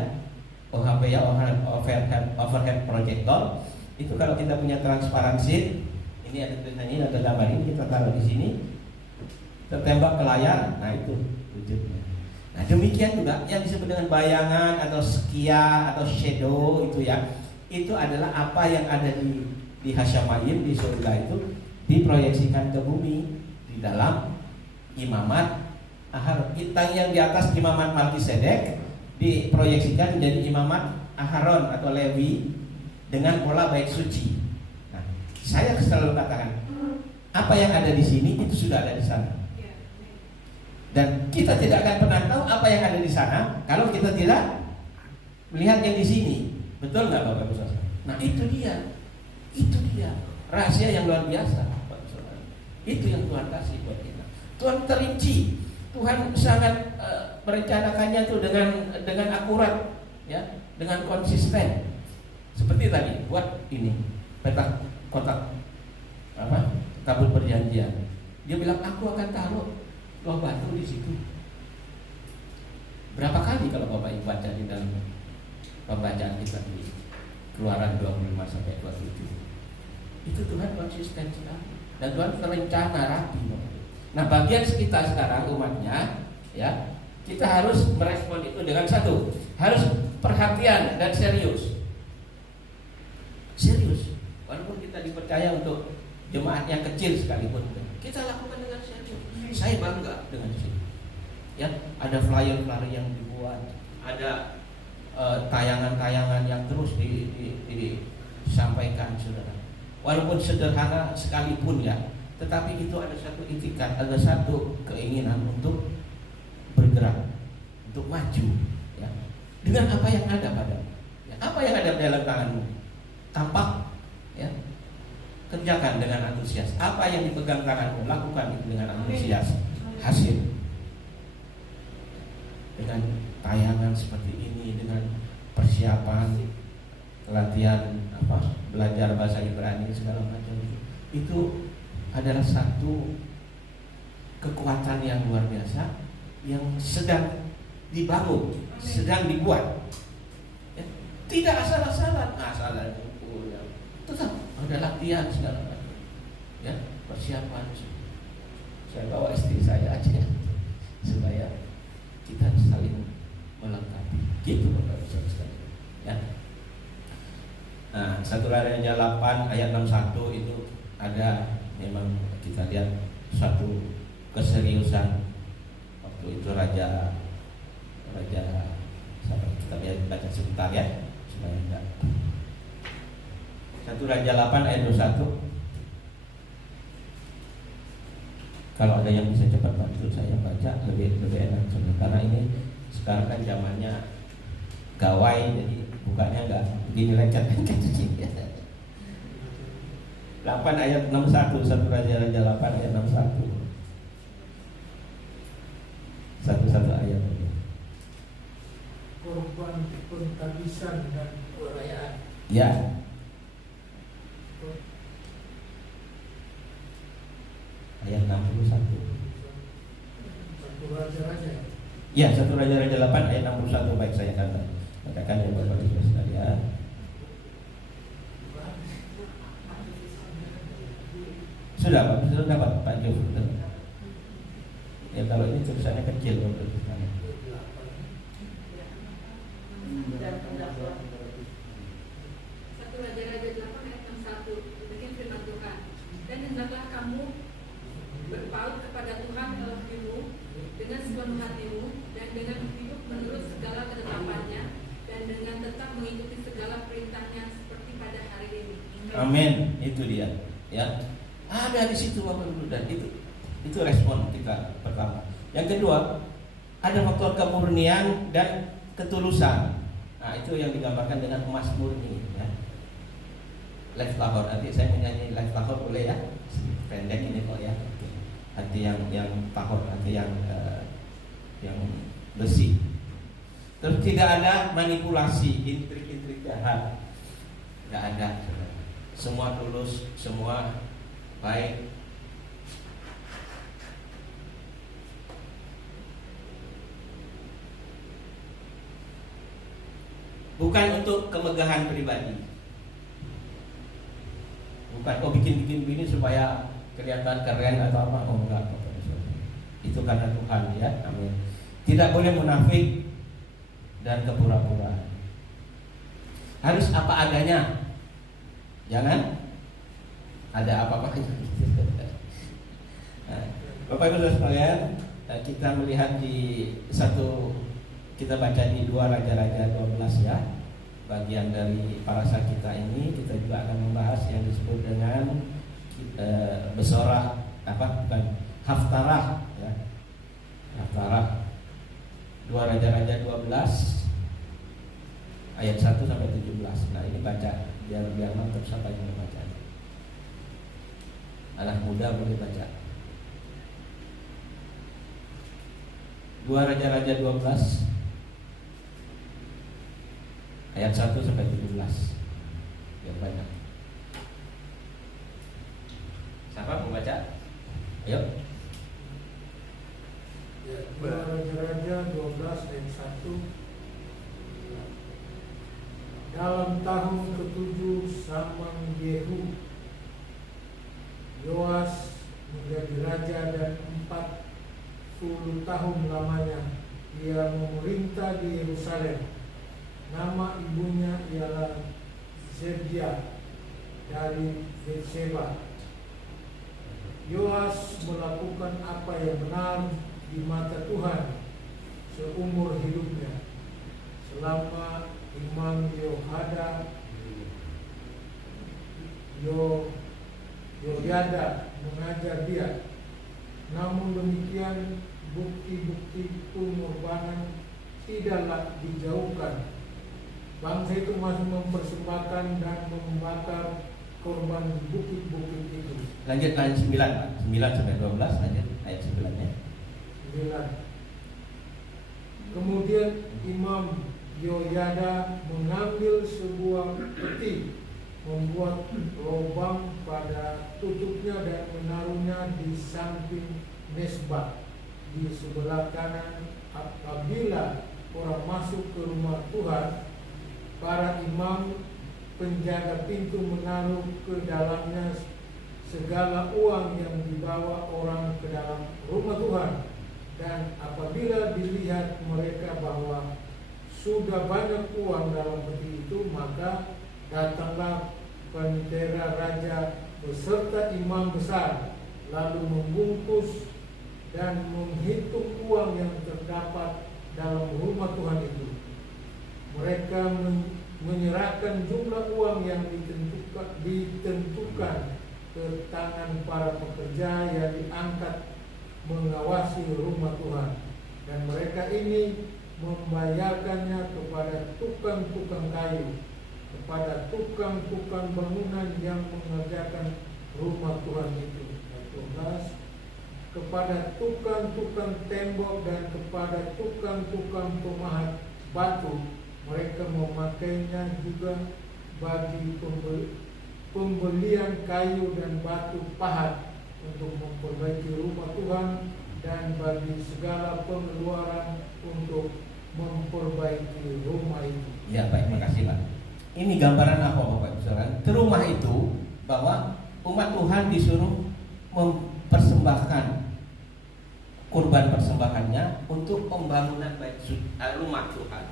OHP, ya, overhead projector. Itu kalau kita punya transparansi, ini ada tulisannya, ada gambar ini, kita taruh di sini, tertembak ke layar. Nah itu wujudnya. Nah demikian juga yang disebut dengan bayangan atau skia atau shadow itu, ya, itu adalah apa yang ada di Hasyamayim, di surga itu diproyeksikan ke bumi di dalam imamat Aharon. Bintang yang di atas imamat Melkisedek diproyeksikan menjadi imamat Aharon atau Lewi dengan pola bait suci. Nah, saya selalu katakan, apa yang ada di sini itu sudah ada di sana. Dan kita tidak akan pernah tahu apa yang ada di sana kalau kita tidak melihat yang di sini. Betul nggak Bapak Ibu Saudara? Nah, itu dia rahasia yang luar biasa, Bapak Ibu Saudara. Itu yang Tuhan kasih buat kita. Tuhan terinci. Tuhan sangat merencanakannya tuh dengan akurat, ya, dengan konsisten. Seperti tadi buat ini petak kotak tabut perjanjian. Dia bilang aku akan taruh loh batu di situ. Berapa kali kalau Bapak Ibu baca di dalam pembacaan kita di Keluaran 25 sampai 27. Itu Tuhan konsisten sekali dan Tuhan terencana rapi. Nah bagian kita sekarang umatnya, ya, kita harus merespon itu penuh dengan satu, harus perhatian dan serius. Serius. Walaupun kita dipercaya untuk jemaat yang kecil sekalipun, kita lakukan dengan serius. Saya bangga dengan itu. Ya, ada flyer-flyer yang dibuat, ada tayangan-tayangan yang terus disampaikan, saudara. Walaupun sederhana sekalipun ya, tetapi itu ada satu itikat, ada satu keinginan untuk bergerak, untuk maju, ya. Dengan apa yang ada padamu, ya. Apa yang ada dalam tanganmu, tampak, ya. Kerjakan dengan antusias. Apa yang dipegang tanganmu, lakukan itu dengan antusias. Hasil. Dengan tayangan seperti ini, dengan persiapan, latihan belajar bahasa Ibrani segala macam itu adalah satu kekuatan yang luar biasa yang sedang dibangun, sedang dibuat. Ya, tidak asal-asalan, ya. Tetap ada latihan segala macam. Ya, persiapan. Saya bawa istri saya aja supaya kita saling melengkapi. Gitu Bapak-Saudara. Ya. Nah, 1 Raja 8 ayat 61 itu ada, memang kita lihat suatu keseriusan waktu itu raja sampai kita lihat baca sebentar ya supaya enggak. 1 Raja 8 ayat 21. Kalau ada yang bisa cepat bantu saya baca lebih enak karena ini sekarang kan zamannya gawai, jadi bukanya enggak begini lecet-lecet. 8 ayat 61, 1 Raja 8 ayat 61. Satu ayat ini. Korban penghabisan dan perayaan. Ya. Ayat 61. 1 Raja-Raja. Ya, 1 Raja 8 ayat 61. Baik, saya akan katakan yang Bapak-Ibu sekalian. Sudah dapat Pak Jo. Ya, kalau ini tulisannya kecil untuk tulisannya. Satu Raja-Raja 8 ayat 61. Demikian firman Tuhan. Dan hendaklah kamu berpaut kepada Tuhan Elohimmu dengan sepenuh hatimu dan dengan hidup menurut segala ketetapannya dan dengan tetap mengikuti segala perintahnya seperti pada hari ini. Amin. Itu dia. Ya. Ada di situ Bapak Ibu, dan itu respon kita pertama. Yang kedua, ada faktor kemurnian dan ketulusan. Nah, itu yang digambarkan dengan emas murni, ya. Live tahor, nanti saya menyanyi live tahor boleh ya? Pendek ini kok ya. Hati yang tahor, hati yang bersih. Terus tidak ada manipulasi, intrik-intrik jahat. Tidak ada. Semua tulus, semua baik. Bukan untuk kemegahan pribadi. Bukan bikin begini supaya kelihatan keren atau apa. Oh enggak. Itu karena Tuhan, ya. Amin. Tidak boleh munafik dan kepura-puraan. Harus apa adanya. Jangan ada apa-apa. Nah, Bapak Ibu Saudara sekalian, kita melihat kita baca di 2 Raja-Raja 12 ya. Bagian dari parasha kita ini kita juga akan membahas yang disebut dengan Haftarah ya. Haftarah 2 Raja-Raja 12 ayat 1 sampai 17. Nah, ini baca biar mantap sampai kita baca. Anak muda boleh baca. 2 Raja-Raja 12 ayat 1 sampai 17. Yang banyak. Siapa mau baca? Ayo. Ya, 2 Raja-Raja 12 ayat 1. Dalam tahun ke-7 Samang Yehu, Yoas menjadi raja dan 40 tahun lamanya ia memerintah di Yerusalem. Nama ibunya ialah Zebdia dari Betseba. Yoas melakukan apa yang benar di mata Tuhan seumur hidupnya, selama Imam Yoyada mengajar dia. Namun demikian, bukti-bukti pengorbanan tidaklah dijauhkan. Bangsa itu masih mempersembahkan dan membakar korban di bukit-bukit itu. Lanjut ayat 9, Pak. 9 sampai 12, lanjut ayat 9-nya. 9. Kemudian Imam Yoyada mengambil sebuah peti, membuat lubang pada tutupnya dan menaruhnya di samping mesbah di sebelah kanan. Apabila orang masuk ke rumah Tuhan, para imam penjaga pintu menaruh ke dalamnya segala uang yang dibawa orang ke dalam rumah Tuhan. Dan apabila dilihat mereka bahwa sudah banyak uang dalam peti itu, maka datanglah pentera raja beserta imam besar, lalu membungkus dan menghitung uang yang terdapat dalam rumah Tuhan itu. Mereka menyerahkan jumlah uang yang ditentukan ke tangan para pekerja yang diangkat mengawasi rumah Tuhan, dan mereka ini membayarkannya kepada tukang-tukang kayu, kepada tukang-tukang bangunan yang mengerjakan rumah Tuhan itu. Ayat 12, kepada tukang-tukang tembok dan kepada tukang-tukang pemahat batu. Mereka memakainya juga bagi pembelian kayu dan batu pahat untuk memperbaiki rumah Tuhan, dan bagi segala pengeluaran untuk memperbaiki rumah itu. Ya, baik, makasih Pak. Ini gambaran apa Bapak Ibu Saudara? Ke rumah itu bahwa umat Tuhan disuruh mempersembahkan kurban persembahannya untuk pembangunan rumah Tuhan.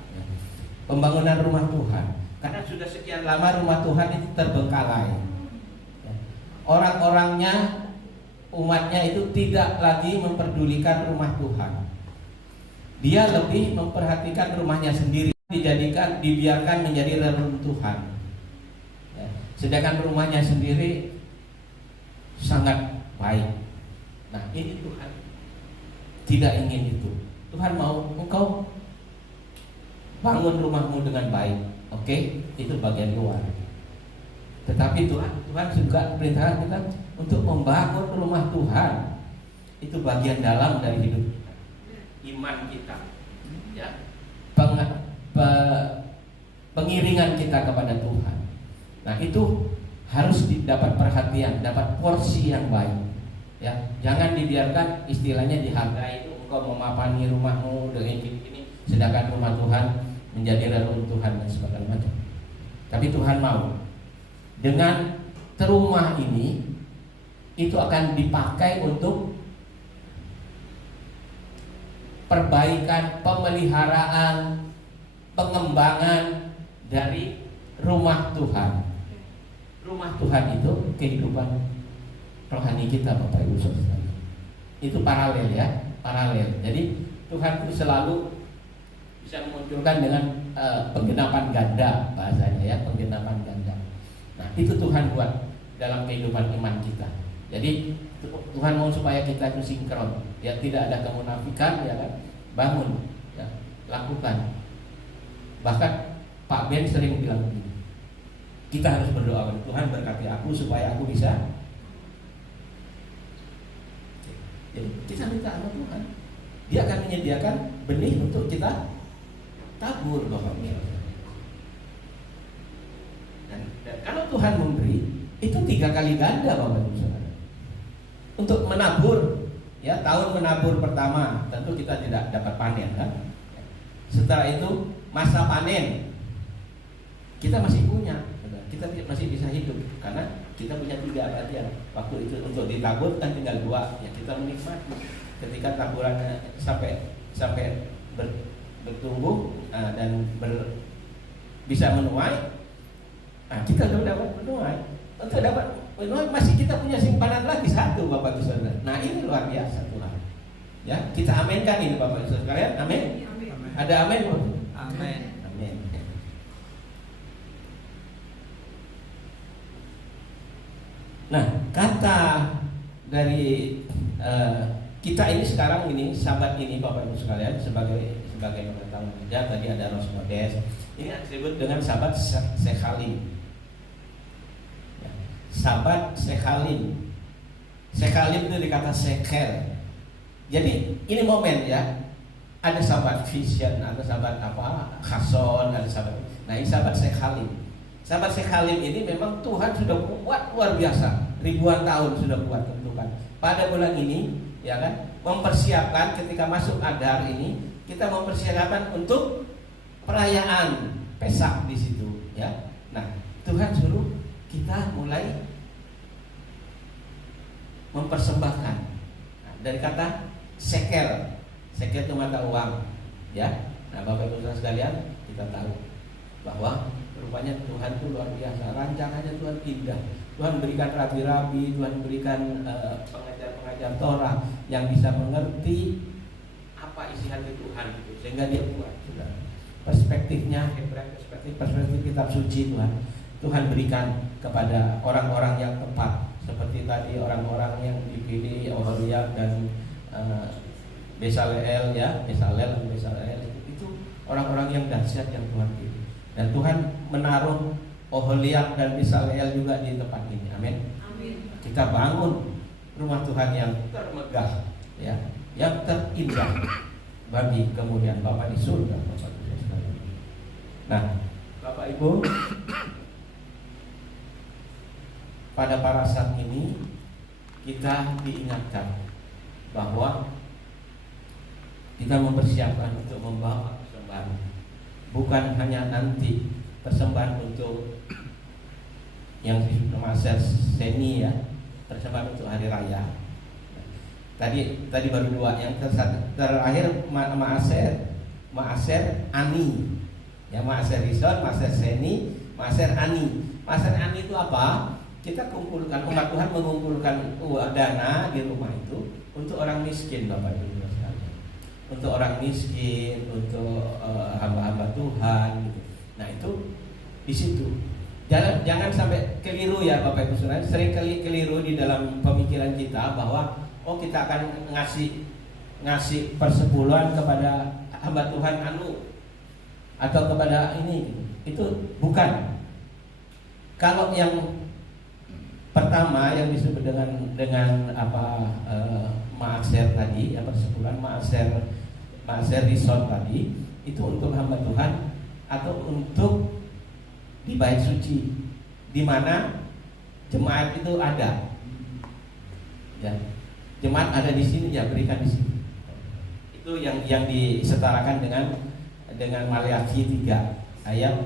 Pembangunan rumah Tuhan. Karena sudah sekian lama rumah Tuhan itu terbengkalai. Orang-orangnya, umatnya itu tidak lagi memperdulikan rumah Tuhan. Dia lebih memperhatikan rumahnya sendiri, dibiarkan menjadi reruntuhan. Sedangkan rumahnya sendiri sangat baik. Nah, ini Tuhan tidak ingin itu. Tuhan mau engkau bangun rumahmu dengan baik, oke? Itu bagian luar. Tetapi Tuhan juga perintahkan kita untuk membangun rumah Tuhan. Itu bagian dalam dari hidup kita, iman kita, ya, pengiringan kita kepada Tuhan. Nah, itu harus dapat perhatian, dapat porsi yang baik. Ya, jangan dibiarkan istilahnya dihargai itu engkau memapani rumahmu dengan ini, sedangkan rumah Tuhan menjadi reruntuhan dan sebagainya. Tapi Tuhan mau dengan rumah ini itu akan dipakai untuk perbaikan, pemeliharaan, pengembangan dari rumah Tuhan. Rumah Tuhan itu kehidupan rohani kita, Bapak Ibu Saudara. Itu paralel ya, paralel. Jadi Tuhan itu selalu bisa memunculkan dengan penggenapan ganda, bahasanya ya, penggenapan ganda. Nah, itu Tuhan buat dalam kehidupan iman kita. Jadi Tuhan mau supaya kita itu sinkron, ya, tidak ada kemunafikan, ya kan? Bangun, ya, lakukan. Bahkan Pak Ben sering bilang begini, kita harus berdoa, Tuhan berkati aku supaya aku bisa. Jadi kita minta sama Tuhan, Dia akan menyediakan benih untuk kita tabur, Bapak Ibu. Dan kalau Tuhan memberi, itu 3 kali ganda, Bapak Ibu Saudara. Untuk menabur, ya, tahun menabur pertama tentu kita tidak dapat panen, kan? Setelah itu masa panen kita masih punya, kita masih bisa hidup karena kita punya 3 bagian. Waktu itu untuk ditabur kan tinggal 2, ya, kita menikmati ketika taburannya sampai bertumbuh dan bisa menuai, kita sudah dapat menuai. Untuk dapat menuai masih kita punya simpanan lagi satu, Bapak Ibu Saudara. Nah ini luar biasa Tuhan. Ya, kita aminkan ini Bapak Ibu Saudara sekalian. Amin. Ada amin? Amin. Amin. Nah, kata dari kita ini sekarang ini sahabat ini Bapak Ibu sekalian sebagai pengetahuan aja tadi ada Rosmodes. Ini disebut dengan sahabat Sekhalim. Ya, sahabat Sekhalim. Sekhalim itu dikata Sekel. Jadi ini momen ya. Ada sahabat Vision, ada sahabat Khason, ada sahabat. Nah, ini sahabat Sekhalim. Sahabat Sekhalim ini memang Tuhan sudah buat luar biasa, ribuan tahun sudah buat tentukan. Pada bulan ini, ya kan, mempersiapkan ketika masuk Adar ini, kita mempersiapkan untuk perayaan Pesak di situ, ya. Nah, Tuhan suruh kita mulai mempersembahkan. Nah, dari kata sekel, sekel itu mata uang, ya. Nah, Bapak Ibu Saudara sekalian, kita tahu bahwa rupanya Tuhan itu luar biasa, rancangannya Tuhan indah. Tuhan berikan rabi-rabi, Tuhan berikan pengajar-pengajar Torah yang bisa mengerti apa isi hati Tuhan itu, sehingga dia buat sudah perspektifnya perspektif kitab suci Tuhan berikan kepada orang-orang yang tepat, seperti tadi orang-orang yang dipilih Oholiab dan Besaleel, ya, Besaleel itu orang-orang yang dahsyat yang Tuhan pilih. Dan Tuhan menaruh Oholiab dan Besaleel juga di tempat ini. Amin. Amin. Kita bangun rumah Tuhan yang termegah, ya, yang terindah bagi kemuliaan Bapa di surga, Bapak Ibu sekalian. Nah, Bapak Ibu, pada para saat ini kita diingatkan bahwa kita mempersiapkan untuk membawa persembahan, bukan hanya nanti persembahan untuk yang Maaser Seni, ya, persembahan untuk hari raya. Tadi baru dua, yang terakhir Maaser Ani, ya, Maaser Rison, Maaser Seni, Maaser Ani. Maaser Ani itu apa? Kita kumpulkan, umat Tuhan mengumpulkan dana di rumah itu untuk orang miskin, Bapak Ibu sekalian. Untuk orang miskin, untuk hamba-hamba Tuhan gitu. Nah, itu di situ. Jangan sampai keliru, ya Bapak Ibu sekalian. Sering keliru di dalam pemikiran kita bahwa kita akan ngasih persepuluhan kepada hamba Tuhan atau kepada ini. Itu bukan. Kalau yang pertama yang disebut dengan Maaser tadi, ya, persepuluhan Maaser Rison tadi, itu untuk hamba Tuhan atau untuk di bait suci, di mana jemaat itu ada, ya, jemaat ada di sini, ya, berikan di sini. Itu yang disetarakan dengan Maleakhi 3 ayat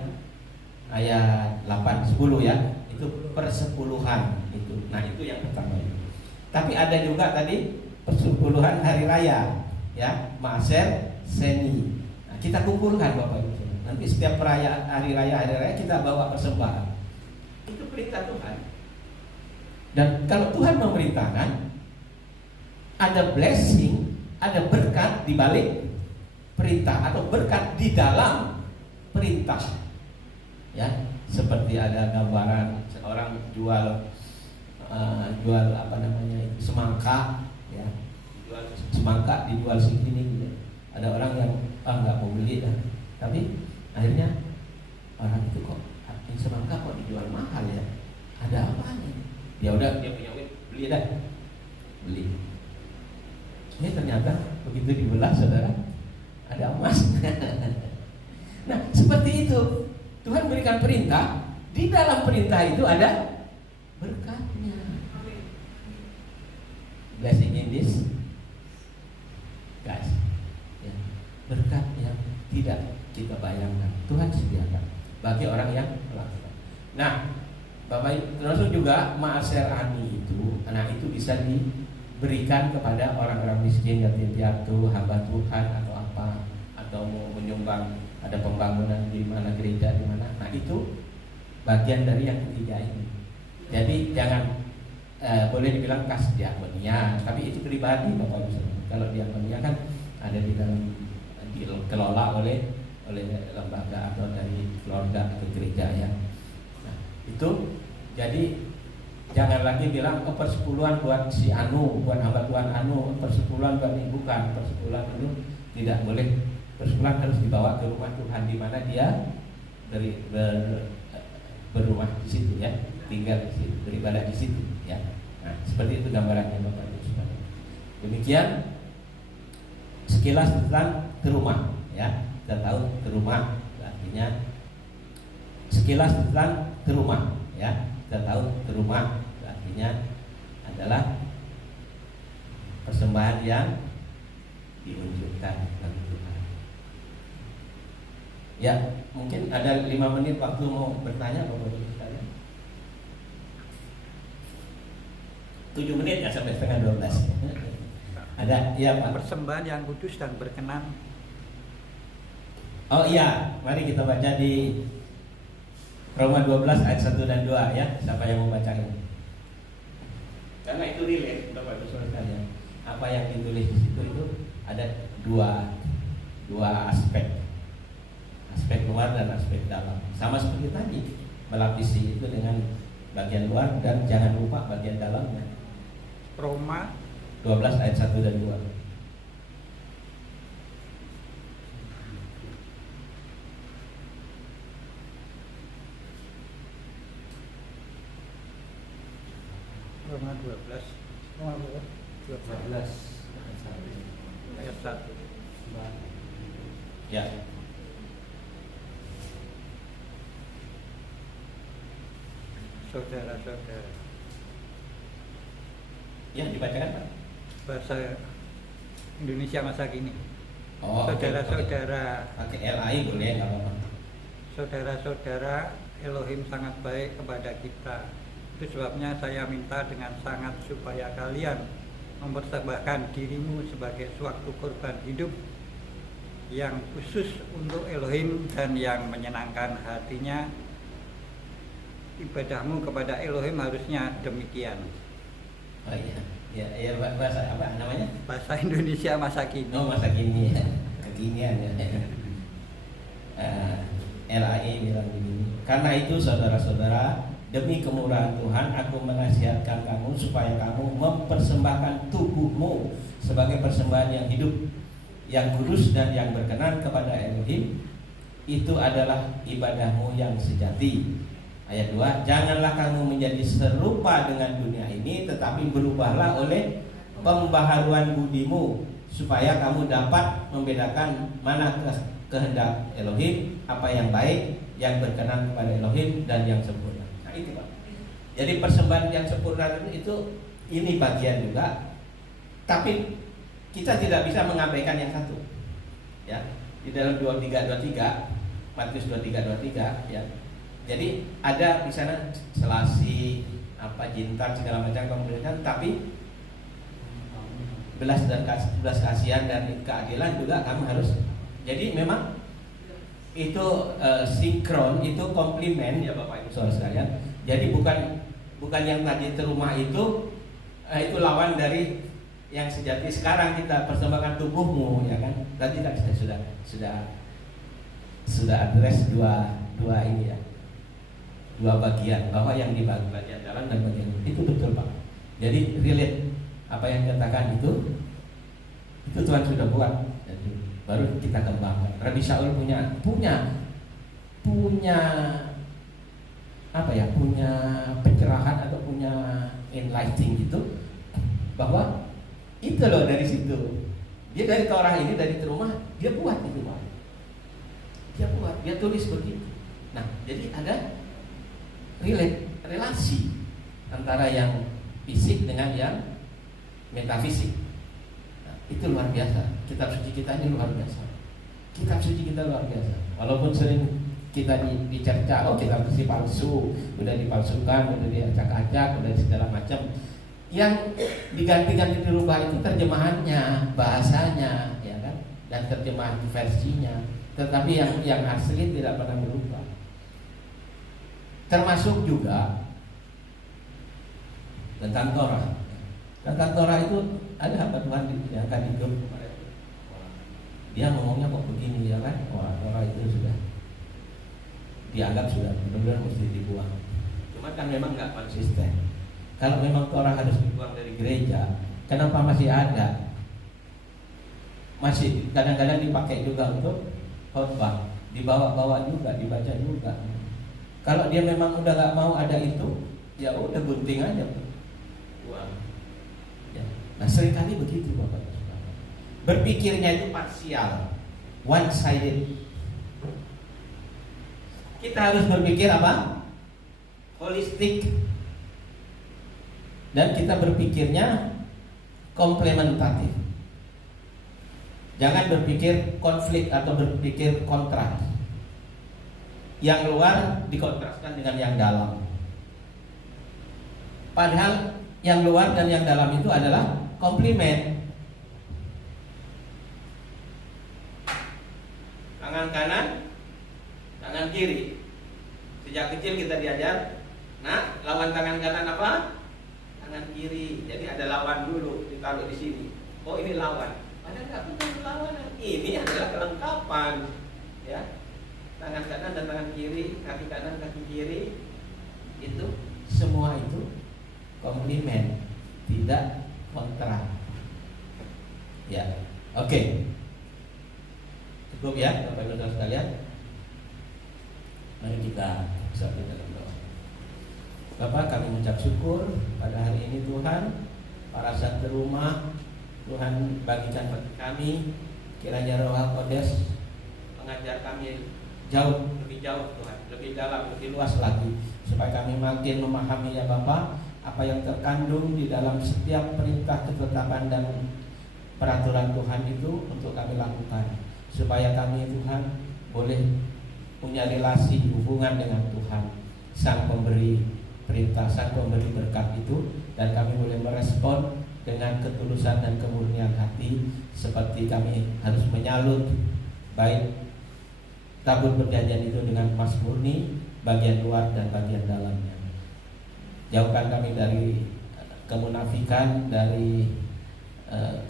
8-10, ya. Itu persepuluhan itu. Nah, itu yang pertama itu. Tapi ada juga tadi persepuluhan hari raya, ya, Maaser Seni. Nah, kita kumpulkan Bapak Ibu. Nanti setiap perayaan hari raya kita bawa persembahan. Itu perintah Tuhan. Dan kalau Tuhan memerintahkan, ada blessing, ada berkat di balik perintah atau berkat di dalam perintah. Ya, seperti ada gambaran seorang jual semangka, ya, jual semangka dijual segini gitu. Ada orang yang nggak mau beli dah, tapi akhirnya orang itu kok ini semangka kok dijual mahal, ya, ada apanya? Ya udah, dia punya duit, beli dah, beli. Ini ternyata begitu dibelah, saudara, ada emas. Nah, seperti itu. Tuhan berikan perintah, di dalam perintah itu ada berkatnya. Blessing in this, guys, ya, berkat yang tidak kita bayangkan Tuhan sediakan bagi orang yang melakukan. Nah, Bapak Ibu, termasuk juga Maaser Ani itu, nah itu bisa diberikan kepada orang-orang miskin, yatim piatu, hamba Tuhan atau apa, atau mau menyumbang, ada pembangunan di mana, gereja di mana. Nah itu bagian dari yang ketiga ini. Jadi jangan boleh dibilang kas diakonia, tapi itu pribadi Bapak Ibu. Kalau diakonia kan ada di dalam, dikelola oleh lembaga atau dari keluarga atau gereja ya. Nah, itu jadi jangan lagi bilang persepuluhan buat si Anu, buat hamba Tuhan Anu, persepuluhan buat ini, bukan. Persepuluhan itu tidak boleh. Persepuluhan harus dibawa ke rumah Tuhan di mana dia berumah di situ ya, tinggal di situ, beribadah di situ ya. Nah, seperti itu gambarannya Bapak Ibu. Demikian sekilas tentang ke rumah ya. Kita tahu ke rumah artinya sekilas tentang ke rumah ya. Kita tahu ke rumah artinya adalah persembahan yang diunjukkan bagi Tuhan. Ya, mungkin ada 5 menit waktu mau bertanya Bapak Ibu sekalian. 7 menit ya sampai setengah 12. Ada ya Pak. Persembahan yang kudus dan berkenan. Oh iya, mari kita baca di Roma 12 ayat 1 dan 2 ya. Siapa yang mau baca ini? Karena itu relate Bapak Ibu sekalian. Apa yang ditulis di situ itu ada dua aspek. Aspek luar dan aspek dalam. Sama seperti tadi, melapisi itu dengan bagian luar dan jangan lupa bagian dalamnya. Roma 12 ayat 1 dan 2. Roma 12 ayat 1. Ya. Saudara-saudara, Ya, dibacakan Pak. bahasa Indonesia masa kini. Oh, Saudara-saudara, pakai LAI boleh nggak apa-apa. saudara-saudara, Elohim sangat baik kepada kita. Itu sebabnya saya minta dengan sangat supaya kalian mempersembahkan dirimu sebagai suatu korban hidup yang khusus untuk Elohim dan yang menyenangkan hatinya. Ibadahmu kepada Elohim harusnya demikian. Oh iya, ya bahasa apa namanya? Bahasa Indonesia masa kini. Oh, masa kini ya, kekinian ya. LAI bilang begini. Karena itu saudara-saudara, demi kemurahan Tuhan, aku menasihatkan kamu supaya kamu mempersembahkan tubuhmu sebagai persembahan yang hidup, yang kudus dan yang berkenan kepada Elohim. Itu adalah ibadahmu yang sejati. Ayat 2, janganlah kamu menjadi serupa dengan dunia ini, tetapi berubahlah oleh pembaharuan budimu, supaya kamu dapat membedakan mana kehendak Elohim, apa yang baik, yang berkenan kepada Elohim dan yang sempurna. Nah itu Pak. Jadi persembahan yang sempurna itu ini bagian juga, tapi kita tidak bisa mengabaikan yang satu. Ya, di dalam 23:23, Matius 23:23 ya. Jadi ada di sana selasi, apa jintan segala macam kamu berikan, tapi belas kasihan dan keadilan juga kamu harus. Jadi memang itu sinkron, itu komplimen ya Bapak Ibu Saudara sekalian. Jadi bukan yang tadi terumah itu lawan dari yang sejati. Sekarang kita persembahkan tubuhmu ya kan. Tadi kan sudah address dua ini ya. Dua bagian, bahwa yang di bagian dalam dan bagian itu betul Pak. Jadi relate apa yang dikatakan itu Tuhan sudah buat. Jadi baru kita kembangkan. Rabbi Shaul punya apa ya? Punya pencerahan atau punya enlightening gitu, bahwa itu loh dari situ. Dia dari Torah ini, dari rumah dia buat itu Pak. Dia tulis begitu. Nah, jadi ada relasi antara yang fisik dengan yang metafisik. Nah, itu luar biasa. Kitab suci kita ini luar biasa. Kitab suci kita luar biasa. Walaupun sering kita dicerca, oh kitab suci palsu, udah dipalsukan, udah diacak-acak, udah segala macam. Yang diganti-ganti dirubah itu terjemahannya, bahasanya, ya kan? dan terjemahan versinya, tetapi yang asli tidak pernah berubah. Termasuk juga tentang Torah. Tentang Torah itu ada hamba Tuhan yang akan hidup kemarin. Dia ngomongnya kok begini ya kan? Wah, Torah itu sudah dianggap sudah benar-benar mesti dibuang. Cuma kan memang nggak konsisten. Kalau memang Torah harus dibuang dari gereja, kenapa masih ada? Masih kadang-kadang dipakai juga untuk khotbah, dibawa-bawa juga, dibaca juga. Kalau dia memang udah nggak mau ada itu, ya udah gunting aja, buang. Ya. Nah seringkali begitu Bapak. Berpikirnya itu parsial, one sided. Kita harus berpikir apa? Holistik. Dan kita berpikirnya komplementatif. Jangan berpikir konflik atau berpikir kontras. Yang luar dikontraskan dengan yang dalam. Padahal yang luar dan yang dalam itu adalah komplement. Tangan kanan, tangan kiri. Sejak kecil kita diajar, nah lawan tangan kanan apa? Tangan kiri. Jadi ada lawan dulu, ditaruh di sini. Oh ini lawan. Padahal nggak benar lawan. Ini adalah kelengkapan, ya. Tangan kanan dan tangan kiri, kaki kanan, kaki kiri, itu semua itu komplement, tidak kontra. Ya, oke. Cukup ya, Bapak Ibu Saudara sekalian. Mari kita bersatu dalam doa. Bapak, kami mengucap syukur pada hari ini Tuhan, para santri rumah, Tuhan bagikan bagi kami, kiranya Roh Al-Qudus mengajar kami lebih jauh Tuhan, lebih dalam, lebih luas lagi, supaya kami makin memahami ya Bapak apa yang terkandung di dalam setiap perintah, ketetapan dan peraturan Tuhan itu untuk kami lakukan, supaya kami Tuhan boleh punya relasi hubungan dengan Tuhan, Sang Pemberi perintah, Sang Pemberi berkat itu, dan kami boleh merespon dengan ketulusan dan kemurnian hati, seperti kami harus menyalut baik tabur perjanjian itu dengan emas murni, bagian luar dan bagian dalamnya. Jauhkan kami dari kemunafikan, dari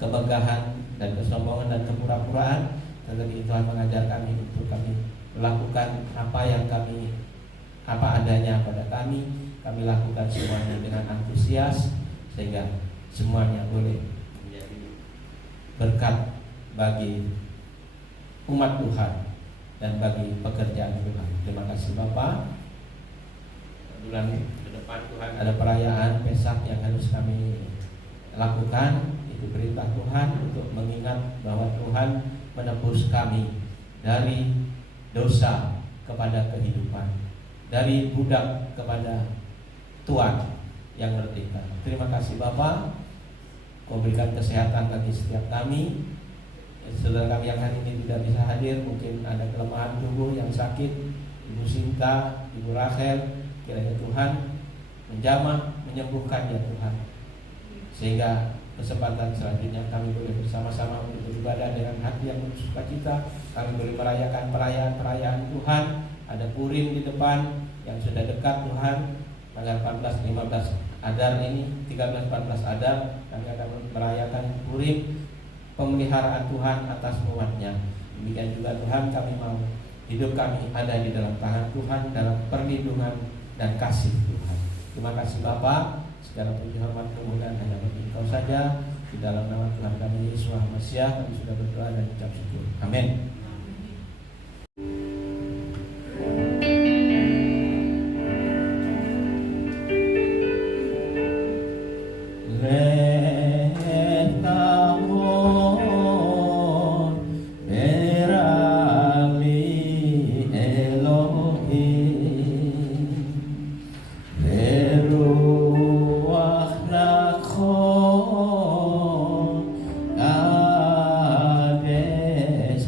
kemegahan dan kesombongan dan kepura-puraan. Tetapi Tuhan mengajar kami untuk kami melakukan apa adanya pada kami lakukan semuanya dengan antusias, sehingga semuanya boleh menjadi berkat bagi umat Tuhan dan bagi pekerjaan Tuhan. Terima kasih Bapak. Bulan ke depan Tuhan ada perayaan Pesak yang harus kami lakukan. Itu perintah Tuhan untuk mengingat bahwa Tuhan menebus kami dari dosa kepada kehidupan, dari budak kepada Tuhan yang merdeka. Terima kasih Bapak. Kau berikan kesehatan bagi setiap kami. Saudara kami yang hari ini tidak bisa hadir, mungkin ada kelemahan tubuh yang sakit, Ibu Sinta, Ibu Rachel, kiranya Tuhan menjamah, menyembuhkan ya Tuhan, sehingga kesempatan selanjutnya kami boleh bersama-sama untuk beribadah dengan hati yang bersukacita. Kami boleh merayakan perayaan Tuhan. Ada Purim di depan yang sudah dekat Tuhan, tanggal 14, 15 Adar ini, 13, 14 Adar kami akan merayakan Purim, pemeliharaan Tuhan atas umatnya. Demikian juga Tuhan, kami mau hidup kami ada di dalam tangan Tuhan, dalam perlindungan dan kasih Tuhan. Terima kasih Bapak. Segala puji hormat kemuliaan hanya bagi Engkau saja. Di dalam nama Tuhan kami Yesus Mesias kami sudah berdoa dan ucap syukur. Amin. Ades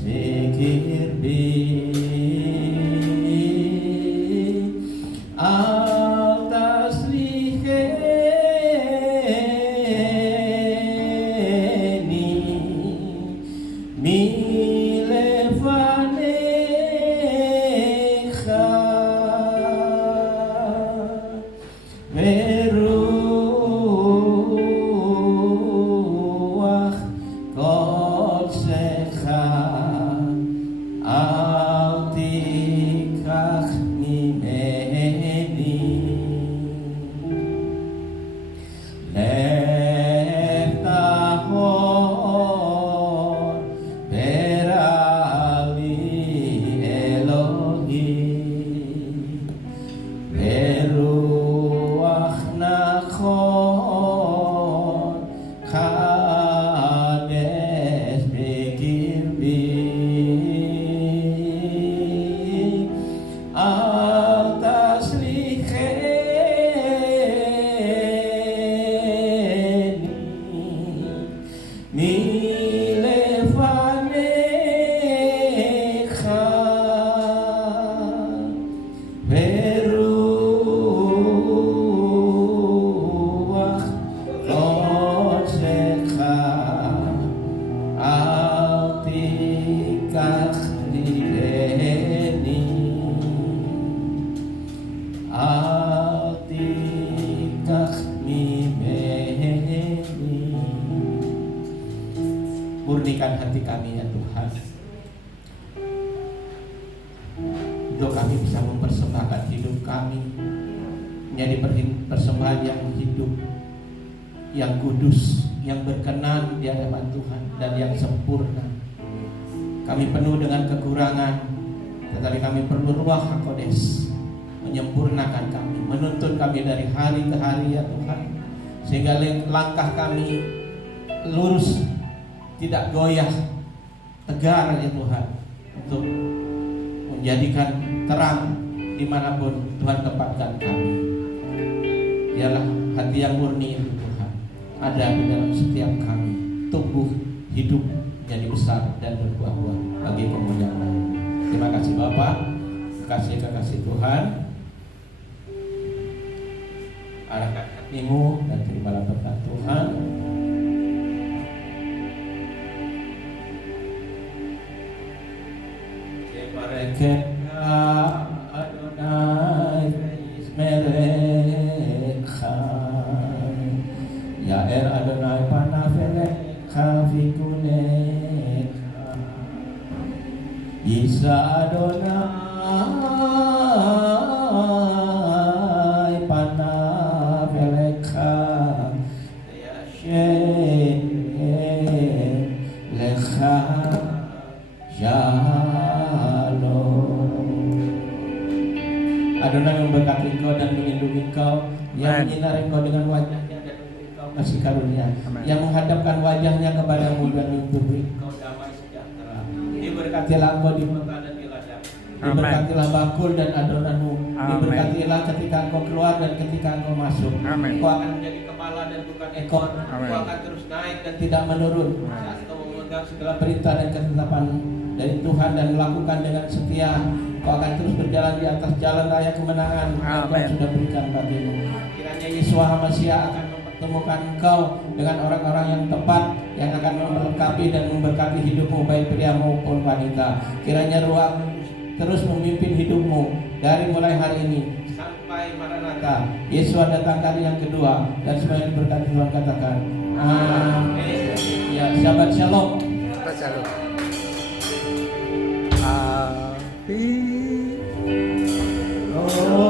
untuk kami bisa mempersembahkan hidup kami menjadi persembahan yang hidup, yang kudus, yang berkenan di hadapan Tuhan, dan yang sempurna. Kami penuh dengan kekurangan, tetapi kami perlu Ruach HaKodes menyempurnakan kami, menuntun kami dari hari ke hari ya Tuhan, sehingga langkah kami lurus, tidak goyah, tegar ya Tuhan, untuk menjadikan terang dimanapun Tuhan tempatkan kami. Biarlah hati yang murni itu Tuhan ada di dalam setiap kami, tumbuh, hidup, menjadi besar dan berbuah-buah bagi kemuliaan. Terima kasih Bapak, kekasih Tuhan, arahkan hatimu dan terimalah berkat Tuhan. Adonai Melekha Ya'er Adonai Panafelecha Vikunecha Yisa Adonai Panafelecha Yashem Lecha Adonai memberkati engkau dan melindungi engkau, yang menyinari engkau dengan wajahnya dan memberi engkau kasih karunia, yang menghadapkan wajahnya kepadamu dan memberi engkau damai sejahtera. Diberkatilah engkau di kota dan di ladang, diberkatilah bakul dan adonanmu, diberkatilah ketika engkau keluar dan ketika engkau masuk. Engkau akan menjadi kepala dan bukan ekor, engkau akan terus naik dan tidak menurun. Saat engkau memegang segala perintah dan ketetapan dari Tuhan dan melakukan dengan setia, kau akan terus berjalan di atas jalan raya kemenangan yang Tuhan sudah berikan bagimu. Kiranya Yeshua HaMashiach akan mempertemukan engkau dengan orang-orang yang tepat, yang akan melengkapi dan memberkati hidupmu, baik pria maupun wanita. Kiranya Ruach terus memimpin hidupmu dari mulai hari ini sampai Maranatha, Yeshua datang kali yang kedua, dan semua yang diberkati Tuhan katakan amin. Ya, Shabbat Shalom. Shabbat Shalom. Amin. Oh